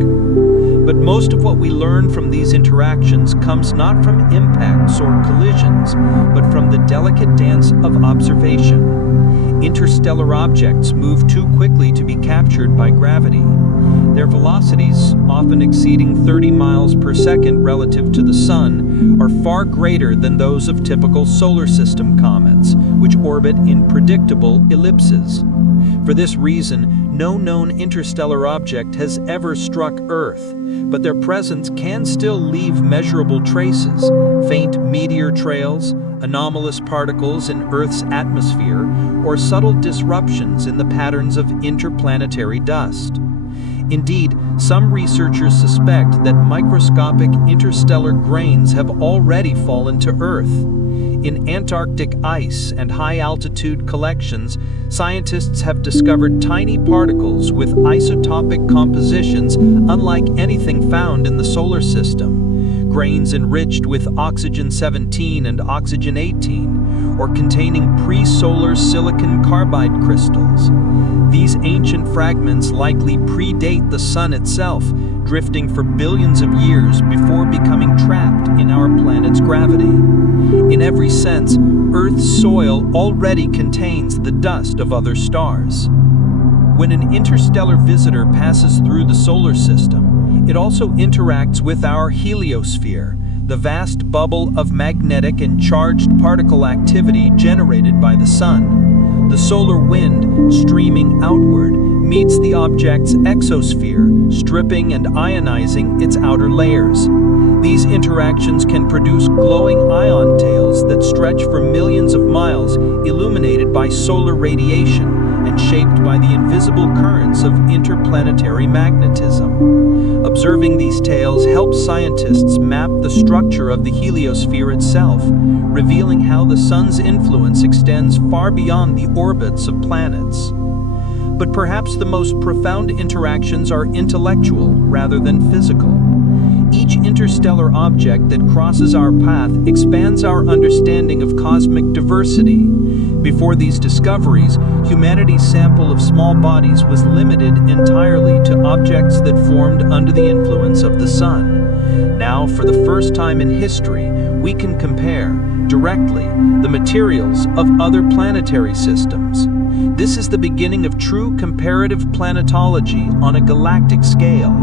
But most of what we learn from these interactions comes not from impacts or collisions, but from the delicate dance of observation. Interstellar objects move too quickly to be captured by gravity. Their velocities, often exceeding 30 miles per second relative to the Sun, are far greater than those of typical solar system comets, which orbit in predictable ellipses. For this reason, no known interstellar object has ever struck Earth, but their presence can still leave measurable traces, faint meteor trails, anomalous particles in Earth's atmosphere, or subtle disruptions in the patterns of interplanetary dust. Indeed, some researchers suspect that microscopic interstellar grains have already fallen to Earth. In Antarctic ice and high-altitude collections, scientists have discovered tiny particles with isotopic compositions unlike anything found in the solar system. Grains enriched with oxygen-17 and oxygen-18, or containing pre-solar silicon carbide crystals. These ancient fragments likely predate the Sun itself, drifting for billions of years before becoming trapped in our planet's gravity. In every sense, Earth's soil already contains the dust of other stars. When an interstellar visitor passes through the solar system, it also interacts with our heliosphere, the vast bubble of magnetic and charged particle activity generated by the Sun. The solar wind, streaming outward, meets the object's exosphere, stripping and ionizing its outer layers. These interactions can produce glowing ion tails that stretch for millions of miles, illuminated by solar radiation and shaped by the invisible currents of interplanetary magnetism. Observing these tails helps scientists map the structure of the heliosphere itself, revealing how the Sun's influence extends far beyond the orbits of planets. But perhaps the most profound interactions are intellectual rather than physical. Each interstellar object that crosses our path expands our understanding of cosmic diversity. Before these discoveries, humanity's sample of small bodies was limited entirely to objects that formed under the influence of the Sun. Now, for the first time in history, we can compare, directly, the materials of other planetary systems. This is the beginning of true comparative planetology on a galactic scale.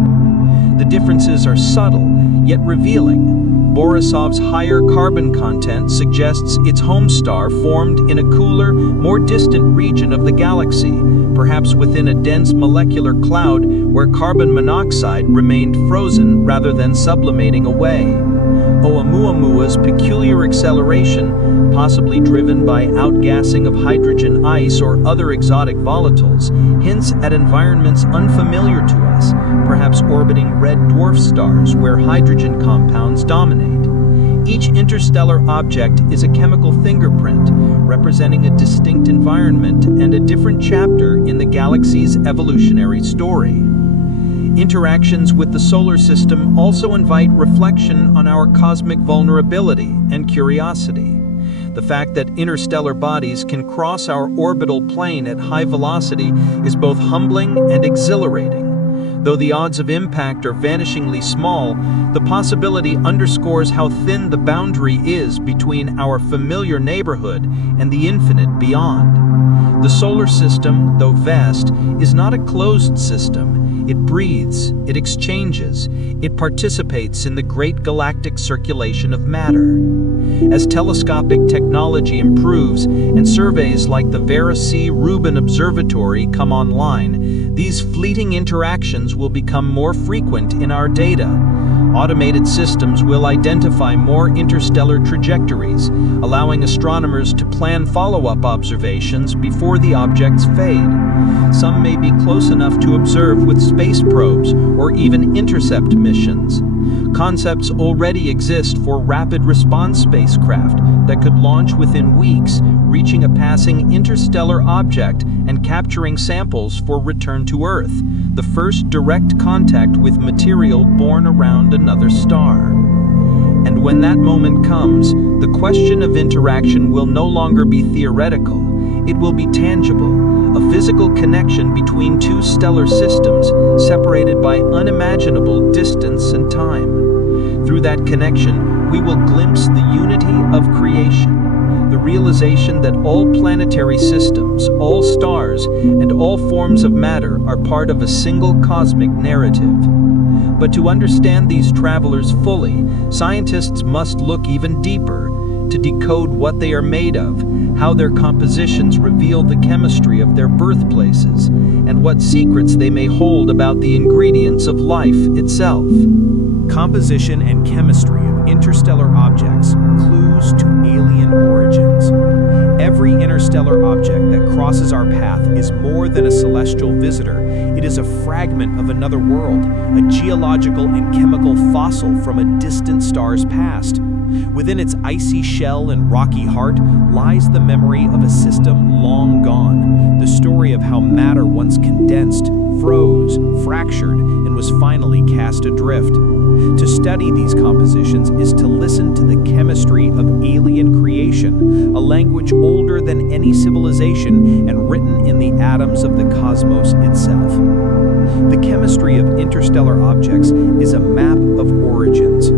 The differences are subtle, yet revealing. Borisov's higher carbon content suggests its home star formed in a cooler, more distant region of the galaxy, perhaps within a dense molecular cloud where carbon monoxide remained frozen rather than sublimating away. Oumuamua's peculiar acceleration, possibly driven by outgassing of hydrogen ice or other exotic volatiles, hints at environments unfamiliar to us, perhaps orbiting red dwarf stars where hydrogen compounds dominate. Each interstellar object is a chemical fingerprint, representing a distinct environment and a different chapter in the galaxy's evolutionary story. Interactions with the solar system also invite reflection on our cosmic vulnerability and curiosity. The fact that interstellar bodies can cross our orbital plane at high velocity is both humbling and exhilarating. Though the odds of impact are vanishingly small, the possibility underscores how thin the boundary is between our familiar neighborhood and the infinite beyond. The solar system, though vast, is not a closed system. It breathes, it exchanges, it participates in the great galactic circulation of matter. As telescopic technology improves and surveys like the Vera C. Rubin Observatory come online, these fleeting interactions will become more frequent in our data. Automated systems will identify more interstellar trajectories, allowing astronomers to plan follow-up observations before the objects fade. Some may be close enough to observe with space probes or even intercept missions. Concepts already exist for rapid response spacecraft that could launch within weeks, reaching a passing interstellar object and capturing samples for return to Earth, the first direct contact with material born around another star. And when that moment comes, the question of interaction will no longer be theoretical. It will be tangible, a physical connection between two stellar systems separated by unimaginable distance and time. Through that connection, we will glimpse the unity of creation, the realization that all planetary systems, all stars, and all forms of matter are part of a single cosmic narrative. But to understand these travelers fully, scientists must look even deeper to decode what they are made of, how their compositions reveal the chemistry of their birthplaces, and what secrets they may hold about the ingredients of life itself. Composition and chemistry of interstellar objects, clues to alien origins. Every interstellar object that crosses our path is more than a celestial visitor. It is a fragment of another world, a geological and chemical fossil from a distant star's past. Within its icy shell and rocky heart lies the memory of a system long gone, the story of how matter once condensed, froze, fractured, and was finally cast adrift. To study these compositions is to listen to the chemistry of alien creation, a language older than any civilization and written in the atoms of the cosmos itself. The chemistry of interstellar objects is a map of origins.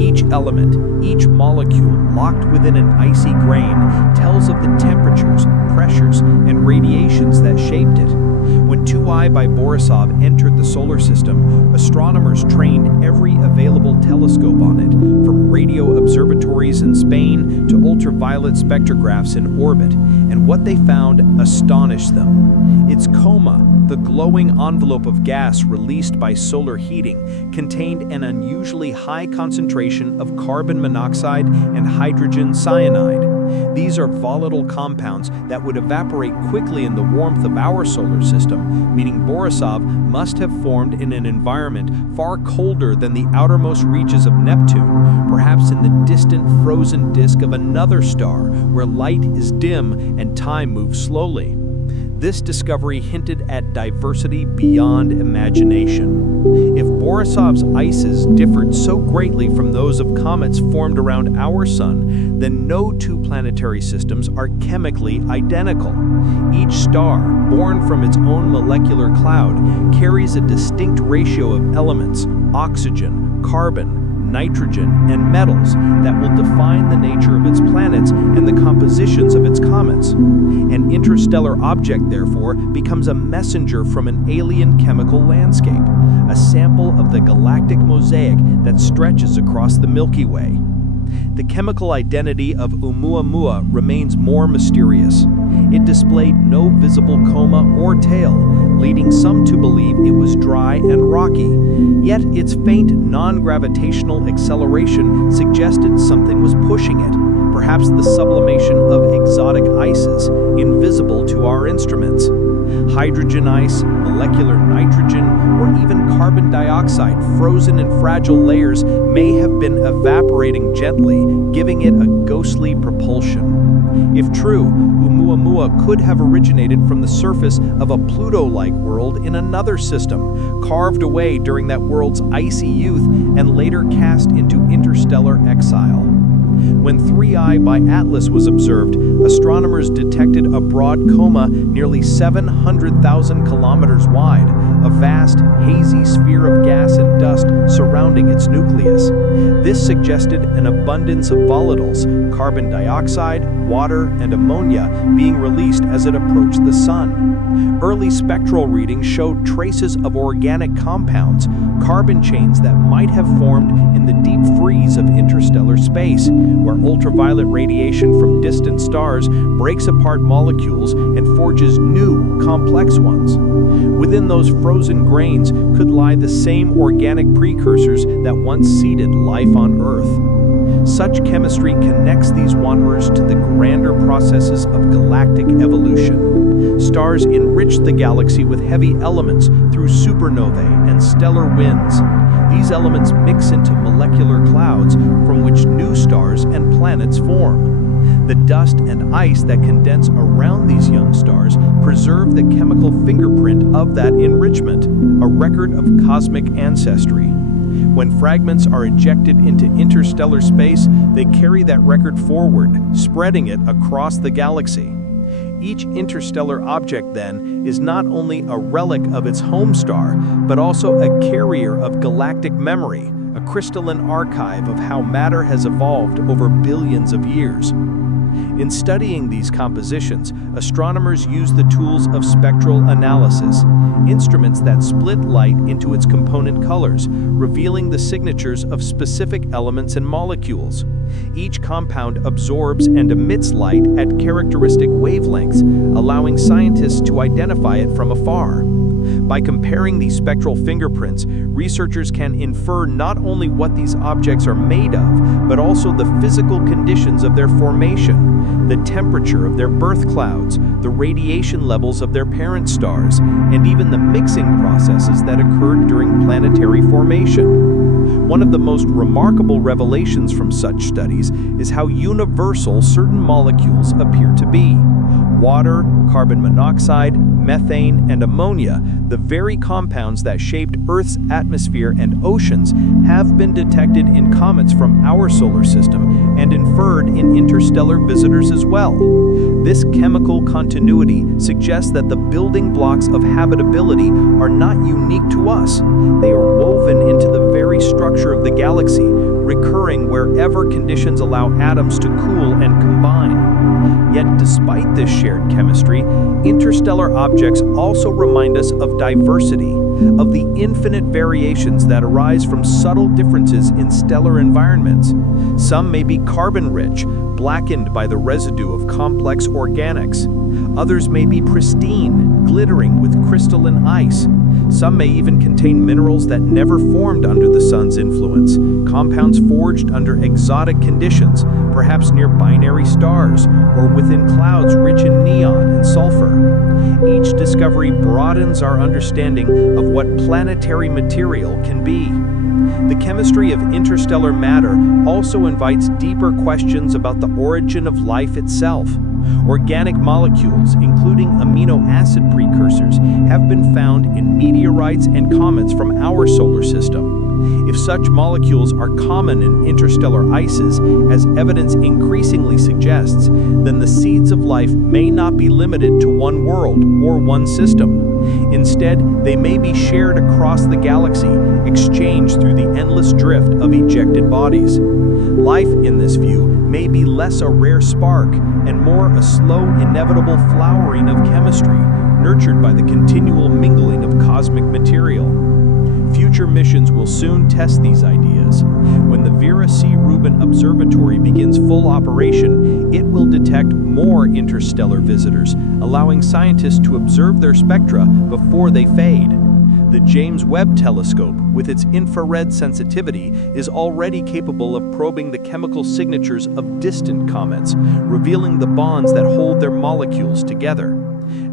Each element, each molecule locked within an icy grain tells of the temperatures, pressures, and radiations that shaped it. When 2I by Borisov entered the solar system, astronomers trained every available telescope on it, from radio observatories in Spain to ultraviolet spectrographs in orbit, and what they found astonished them. Its coma, the glowing envelope of gas released by solar heating, contained an unusually high concentration of carbon monoxide and hydrogen cyanide. These are volatile compounds that would evaporate quickly in the warmth of our solar system, meaning Borisov must have formed in an environment far colder than the outermost reaches of Neptune, perhaps in the distant frozen disk of another star where light is dim and time moves slowly. This discovery hinted at diversity beyond imagination. If Borisov's ices differed so greatly from those of comets formed around our sun, then no two planetary systems are chemically identical. Each star, born from its own molecular cloud, carries a distinct ratio of elements, oxygen, carbon, nitrogen, and metals that will define the nature of its planets and the compositions of its comets. An interstellar object, therefore, becomes a messenger from an alien chemical landscape, a sample of the galactic mosaic that stretches across the Milky Way. The chemical identity of Oumuamua remains more mysterious. It displayed no visible coma or tail, leading some to believe it was dry and rocky. Yet its faint non-gravitational acceleration suggested something was pushing it, perhaps the sublimation of exotic ices, invisible to our instruments. Hydrogen ice, molecular nitrogen, or even carbon dioxide frozen in fragile layers may have been evaporating gently, giving it a ghostly propulsion. If true, Oumuamua could have originated from the surface of a Pluto-like world in another system, carved away during that world's icy youth and later cast into interstellar exile. When 3I by Atlas was observed, astronomers detected a broad coma nearly 700,000 kilometers wide, a vast, hazy sphere of gas and dust surrounding its nucleus. This suggested an abundance of volatiles, carbon dioxide, water, and ammonia being released as it approached the sun. Early spectral readings showed traces of organic compounds, carbon chains that might have formed in the deep freeze of interstellar space, where ultraviolet radiation from distant stars breaks apart molecules and forges new, complex ones. Within those frozen grains could lie the same organic precursors that once seeded life on Earth. Such chemistry connects these wanderers to the grander processes of galactic evolution. Stars enrich the galaxy with heavy elements through supernovae and stellar winds. These elements mix into molecular clouds from which new stars and planets form. The dust and ice that condense around these young stars preserve the chemical fingerprint of that enrichment, a record of cosmic ancestry. When fragments are ejected into interstellar space, they carry that record forward, spreading it across the galaxy. Each interstellar object, then, is not only a relic of its home star, but also a carrier of galactic memory, a crystalline archive of how matter has evolved over billions of years. In studying these compositions, astronomers use the tools of spectral analysis, instruments that split light into its component colors, revealing the signatures of specific elements and molecules. Each compound absorbs and emits light at characteristic wavelengths, allowing scientists to identify it from afar. By comparing these spectral fingerprints, researchers can infer not only what these objects are made of, but also the physical conditions of their formation, the temperature of their birth clouds, the radiation levels of their parent stars, and even the mixing processes that occurred during planetary formation. One of the most remarkable revelations from such studies is how universal certain molecules appear to be. Water, carbon monoxide, methane, and ammonia, the very compounds that shaped Earth's atmosphere and oceans, have been detected in comets from our solar system and inferred in interstellar visitors as well. This chemical continuity suggests that the building blocks of habitability are not unique to us. They are woven into the very structure of the galaxy, recurring wherever conditions allow atoms to cool and combine. Yet, despite this shared chemistry, interstellar objects also remind us of diversity, of the infinite variations that arise from subtle differences in stellar environments. Some may be carbon-rich, blackened by the residue of complex organics. Others may be pristine, glittering with crystalline ice. Some may even contain minerals that never formed under the sun's influence, compounds forged under exotic conditions, perhaps near binary stars or within clouds rich in neon and sulfur. Each discovery broadens our understanding of what planetary material can be. The chemistry of interstellar matter also invites deeper questions about the origin of life itself. Organic molecules, including amino acid precursors, have been found in meteorites and comets from our solar system. If such molecules are common in interstellar ices, as evidence increasingly suggests, then the seeds of life may not be limited to one world or one system. Instead, they may be shared across the galaxy, exchanged through the endless drift of ejected bodies. Life, in this view, may be less a rare spark and more a slow, inevitable flowering of chemistry, nurtured by the continual mingling of cosmic material. Future missions will soon test these ideas. When the Vera C. Rubin Observatory begins full operation, it will detect more interstellar visitors, allowing scientists to observe their spectra before they fade. The James Webb Telescope, with its infrared sensitivity, is already capable of probing the chemical signatures of distant comets, revealing the bonds that hold their molecules together.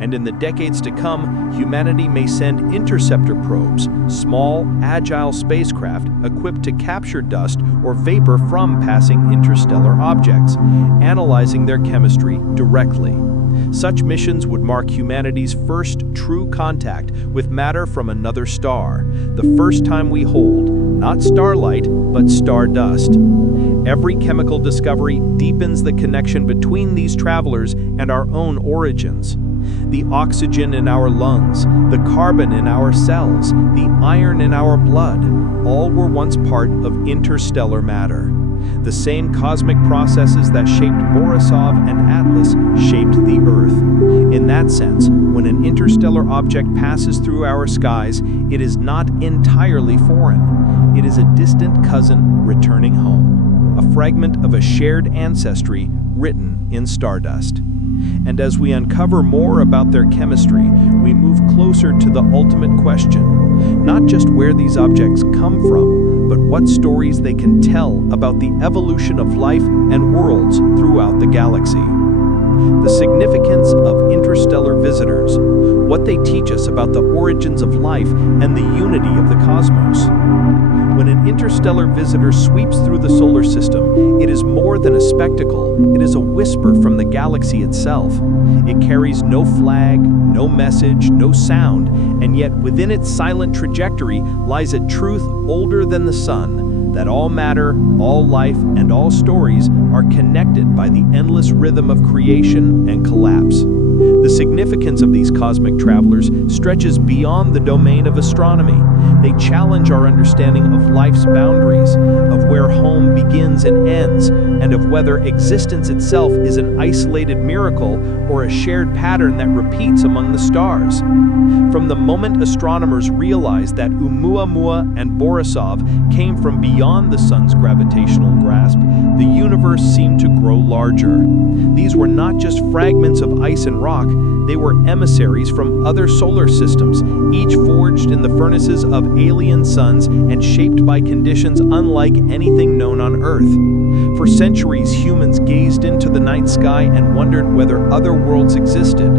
And in the decades to come, humanity may send interceptor probes, small, agile spacecraft equipped to capture dust or vapor from passing interstellar objects, analyzing their chemistry directly. Such missions would mark humanity's first true contact with matter from another star, the first time we hold, not starlight, but stardust. Every chemical discovery deepens the connection between these travelers and our own origins. The oxygen in our lungs, the carbon in our cells, the iron in our blood, all were once part of interstellar matter. The same cosmic processes that shaped Borisov and Atlas shaped the Earth. In that sense, when an interstellar object passes through our skies, it is not entirely foreign. It is a distant cousin returning home, a fragment of a shared ancestry written in stardust. And as we uncover more about their chemistry, we move closer to the ultimate question, not just where these objects come from, but what stories they can tell about the evolution of life and worlds throughout the galaxy. The significance of interstellar visitors, what they teach us about the origins of life and the unity of the cosmos. When an interstellar visitor sweeps through the solar system, it is more than a spectacle, it is a whisper from the galaxy itself. It carries no flag, no message, no sound, and yet within its silent trajectory lies a truth older than the sun, that all matter, all life, and all stories are connected by the endless rhythm of creation and collapse. The significance of these cosmic travelers stretches beyond the domain of astronomy. They challenge our understanding of life's boundaries, of where home begins and ends, and of whether existence itself is an isolated miracle or a shared pattern that repeats among the stars. From the moment astronomers realized that Oumuamua and Borisov came from beyond the sun's gravitational grasp, the universe seemed to grow larger. These were not just fragments of ice and rock, they were emissaries from other solar systems, each forged in the furnaces of alien suns and shaped by conditions unlike anything known on Earth. For centuries, humans gazed into the night sky and wondered whether other worlds existed,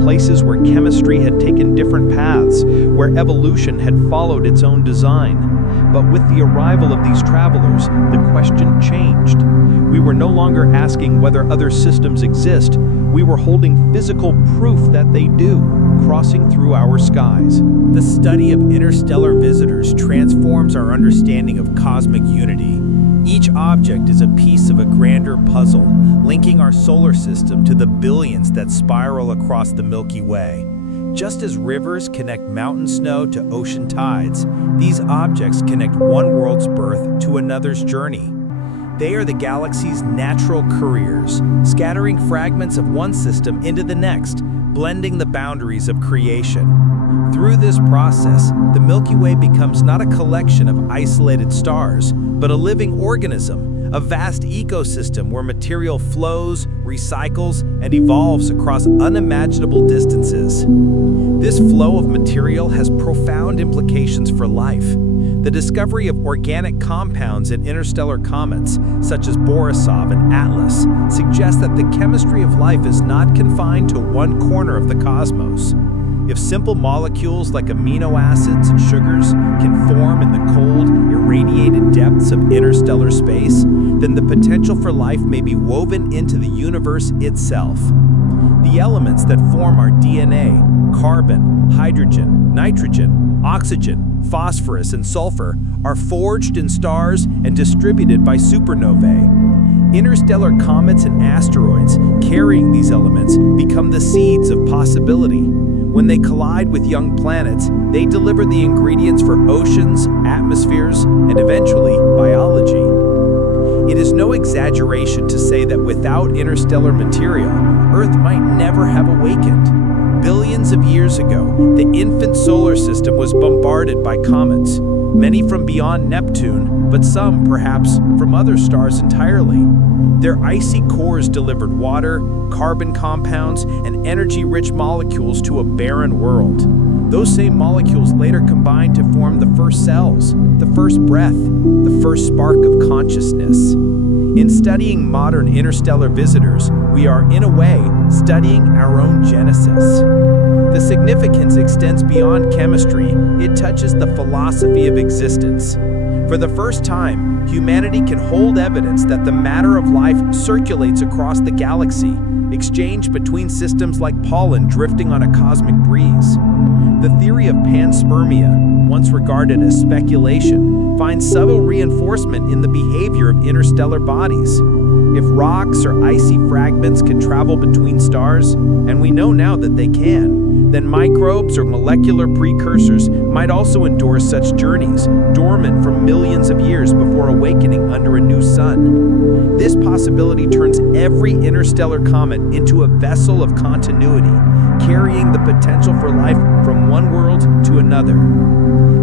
places where chemistry had taken different paths, where evolution had followed its own design. But with the arrival of these travelers, the question changed. We were no longer asking whether other systems exist, we were holding physical proof that they do, crossing through our skies. The study of interstellar visitors transforms our understanding of cosmic unity. Each object is a piece of a grander puzzle, linking our solar system to the billions that spiral across the Milky Way. Just as rivers connect mountain snow to ocean tides, these objects connect one world's birth to another's journey. They are the galaxy's natural couriers, scattering fragments of one system into the next, blending the boundaries of creation. Through this process, the Milky Way becomes not a collection of isolated stars, but a living organism, a vast ecosystem where material flows, recycles, and evolves across unimaginable distances. This flow of material has profound implications for life. The discovery of organic compounds in interstellar comets, such as Borisov and Atlas, suggests that the chemistry of life is not confined to one corner of the cosmos. If simple molecules like amino acids and sugars can form in the cold, irradiated depths of interstellar space, then the potential for life may be woven into the universe itself. The elements that form our DNA, carbon, hydrogen, nitrogen, oxygen, phosphorus, and sulfur, are forged in stars and distributed by supernovae. Interstellar comets and asteroids carrying these elements become the seeds of possibility. When they collide with young planets, they deliver the ingredients for oceans, atmospheres, and eventually biology. It is no exaggeration to say that without interstellar material, Earth might never have awakened. Billions of years ago, the infant solar system was bombarded by comets, many from beyond Neptune, but some, perhaps, from other stars entirely. Their icy cores delivered water, carbon compounds, and energy-rich molecules to a barren world. Those same molecules later combined to form the first cells, the first breath, the first spark of consciousness. In studying modern interstellar visitors, we are, in a way, studying our own genesis. The significance extends beyond chemistry. It touches the philosophy of existence. For the first time, humanity can hold evidence that the matter of life circulates across the galaxy, exchanged between systems like pollen drifting on a cosmic breeze. The theory of panspermia, once regarded as speculation, finds subtle reinforcement in the behavior of interstellar bodies. If rocks or icy fragments can travel between stars, and we know now that they can, then microbes or molecular precursors might also endure such journeys, dormant for millions of years before awakening under a new sun. This possibility turns every interstellar comet into a vessel of continuity, carrying the potential for life from one world to another.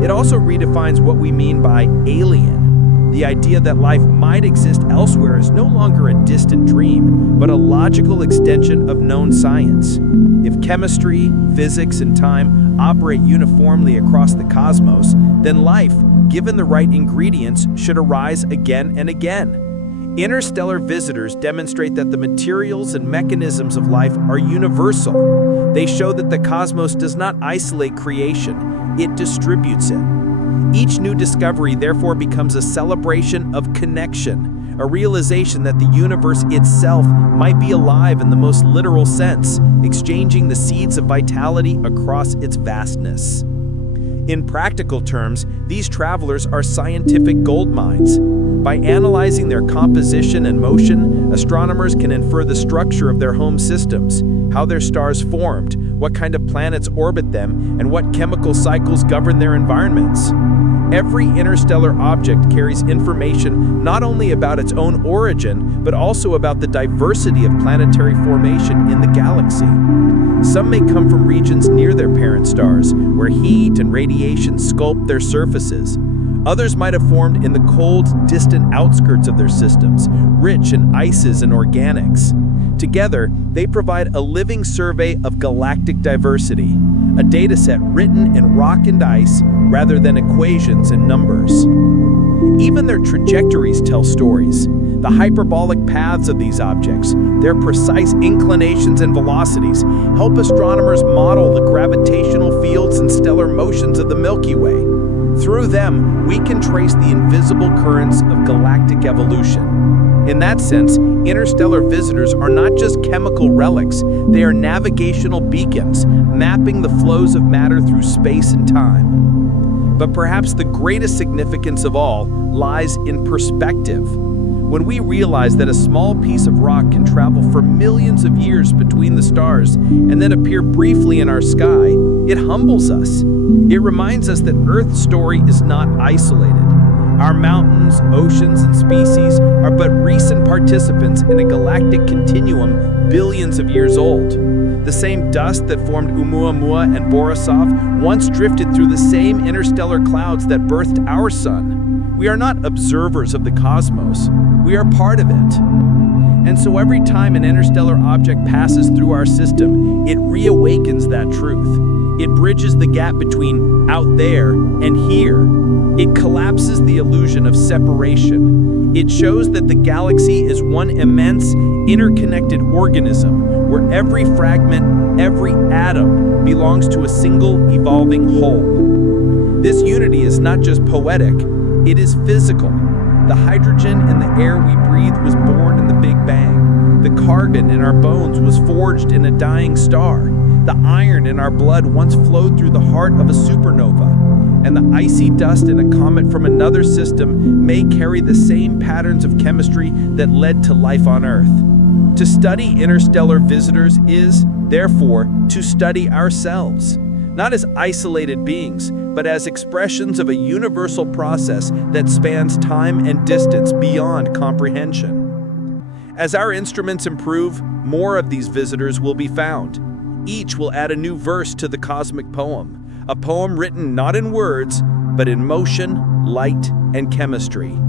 It also redefines what we mean by alien. The idea that life might exist elsewhere is no longer a distant dream, but a logical extension of known science. If chemistry, physics, and time operate uniformly across the cosmos, then life, given the right ingredients, should arise again and again. Interstellar visitors demonstrate that the materials and mechanisms of life are universal. They show that the cosmos does not isolate creation, it distributes it. Each new discovery therefore becomes a celebration of connection, a realization that the universe itself might be alive in the most literal sense, exchanging the seeds of vitality across its vastness. In practical terms, these travelers are scientific gold mines. By analyzing their composition and motion, astronomers can infer the structure of their home systems, how their stars formed, what kind of planets orbit them, and what chemical cycles govern their environments. Every interstellar object carries information not only about its own origin, but also about the diversity of planetary formation in the galaxy. Some may come from regions near their parent stars, where heat and radiation sculpt their surfaces. Others might have formed in the cold, distant outskirts of their systems, rich in ices and organics. Together, they provide a living survey of galactic diversity, a dataset written in rock and ice rather than equations and numbers. Even their trajectories tell stories. The hyperbolic paths of these objects, their precise inclinations and velocities, help astronomers model the gravitational fields and stellar motions of the Milky Way. Through them, we can trace the invisible currents of galactic evolution. In that sense, interstellar visitors are not just chemical relics, they are navigational beacons, mapping the flows of matter through space and time. But perhaps the greatest significance of all lies in perspective. When we realize that a small piece of rock can travel for millions of years between the stars and then appear briefly in our sky, it humbles us. It reminds us that Earth's story is not isolated. Our mountains, oceans, and species are but recent participants in a galactic continuum billions of years old. The same dust that formed Oumuamua and Borisov once drifted through the same interstellar clouds that birthed our sun. We are not observers of the cosmos, we are part of it. And so every time an interstellar object passes through our system, it reawakens that truth. It bridges the gap between out there and here. It collapses the illusion of separation. It shows that the galaxy is one immense, interconnected organism, where every fragment, every atom, belongs to a single evolving whole. This unity is not just poetic, it is physical. The hydrogen in the air we breathe was born in the Big Bang. The carbon in our bones was forged in a dying star. The iron in our blood once flowed through the heart of a supernova. And the icy dust in a comet from another system may carry the same patterns of chemistry that led to life on Earth. To study interstellar visitors is, therefore, to study ourselves, not as isolated beings, but as expressions of a universal process that spans time and distance beyond comprehension. As our instruments improve, more of these visitors will be found. Each will add a new verse to the cosmic poem, a poem written not in words, but in motion, light, and chemistry.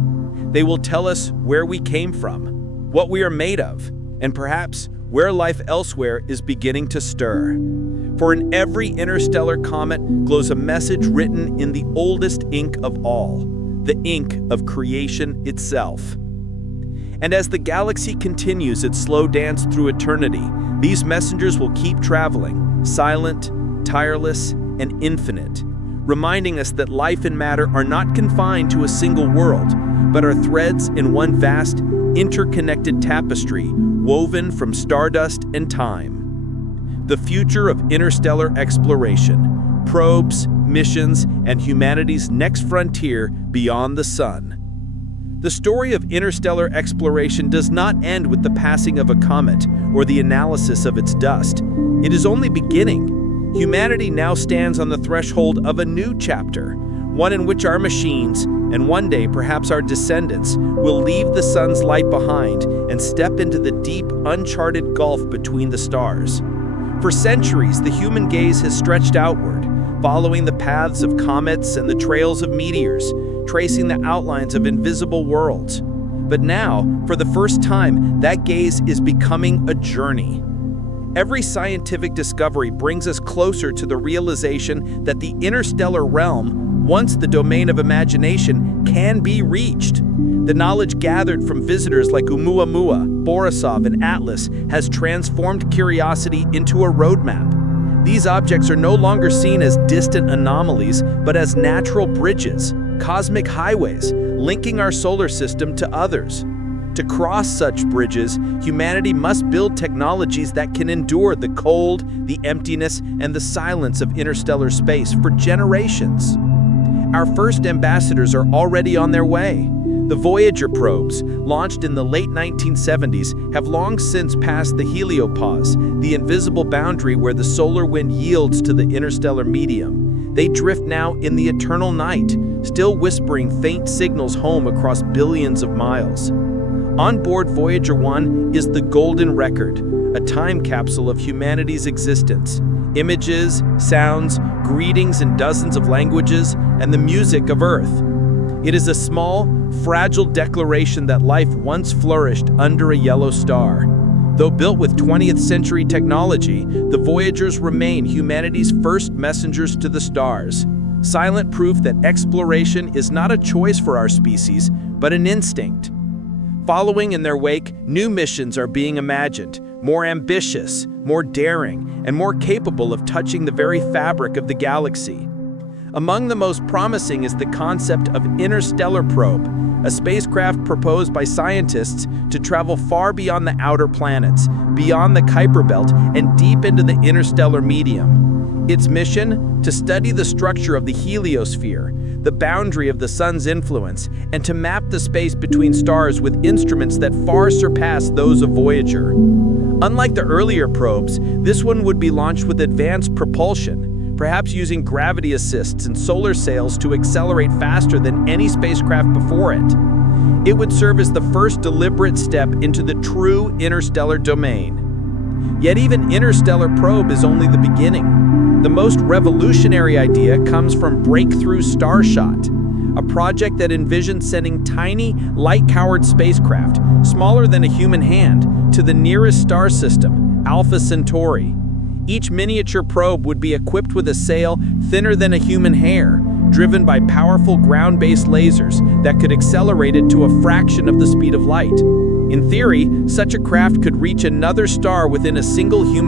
They will tell us where we came from, what we are made of, and perhaps where life elsewhere is beginning to stir. For in every interstellar comet glows a message written in the oldest ink of all, the ink of creation itself. And as the galaxy continues its slow dance through eternity, these messengers will keep traveling, silent, tireless, and infinite, reminding us that life and matter are not confined to a single world, but are threads in one vast, interconnected tapestry woven from stardust and time. The future of interstellar exploration, probes, missions, and humanity's next frontier beyond the sun. The story of interstellar exploration does not end with the passing of a comet or the analysis of its dust. It is only beginning. Humanity now stands on the threshold of a new chapter, one in which our machines, and one day perhaps our descendants, will leave the sun's light behind and step into the deep, uncharted gulf between the stars. For centuries, the human gaze has stretched outward, following the paths of comets and the trails of meteors, tracing the outlines of invisible worlds. But now, for the first time, that gaze is becoming a journey. Every scientific discovery brings us closer to the realization that the interstellar realm, once the domain of imagination, can be reached. The knowledge gathered from visitors like Oumuamua, Borisov, and Atlas has transformed curiosity into a roadmap. These objects are no longer seen as distant anomalies, but as natural bridges, cosmic highways, linking our solar system to others. To cross such bridges, humanity must build technologies that can endure the cold, the emptiness, and the silence of interstellar space for generations. Our first ambassadors are already on their way. The Voyager probes, launched in the late 1970s, have long since passed the heliopause, the invisible boundary where the solar wind yields to the interstellar medium. They drift now in the eternal night, still whispering faint signals home across billions of miles. On board Voyager 1 is the Golden Record, a time capsule of humanity's existence. Images, sounds, greetings in dozens of languages, and the music of Earth. It is a small, fragile declaration that life once flourished under a yellow star. Though built with 20th century technology, the Voyagers remain humanity's first messengers to the stars. Silent proof that exploration is not a choice for our species, but an instinct. Following in their wake, new missions are being imagined, more ambitious, more daring, and more capable of touching the very fabric of the galaxy. Among the most promising is the concept of Interstellar Probe, a spacecraft proposed by scientists to travel far beyond the outer planets, beyond the Kuiper Belt, and deep into the interstellar medium. Its mission? To study the structure of the heliosphere, the boundary of the sun's influence, and to map the space between stars with instruments that far surpass those of Voyager. Unlike the earlier probes, this one would be launched with advanced propulsion, perhaps using gravity assists and solar sails to accelerate faster than any spacecraft before it. It would serve as the first deliberate step into the true interstellar domain. Yet even Interstellar Probe is only the beginning. The most revolutionary idea comes from Breakthrough Starshot, a project that envisions sending tiny, light-powered spacecraft, smaller than a human hand, to the nearest star system, Alpha Centauri. Each miniature probe would be equipped with a sail thinner than a human hair, driven by powerful ground-based lasers that could accelerate it to a fraction of the speed of light. In theory, such a craft could reach another star within a single human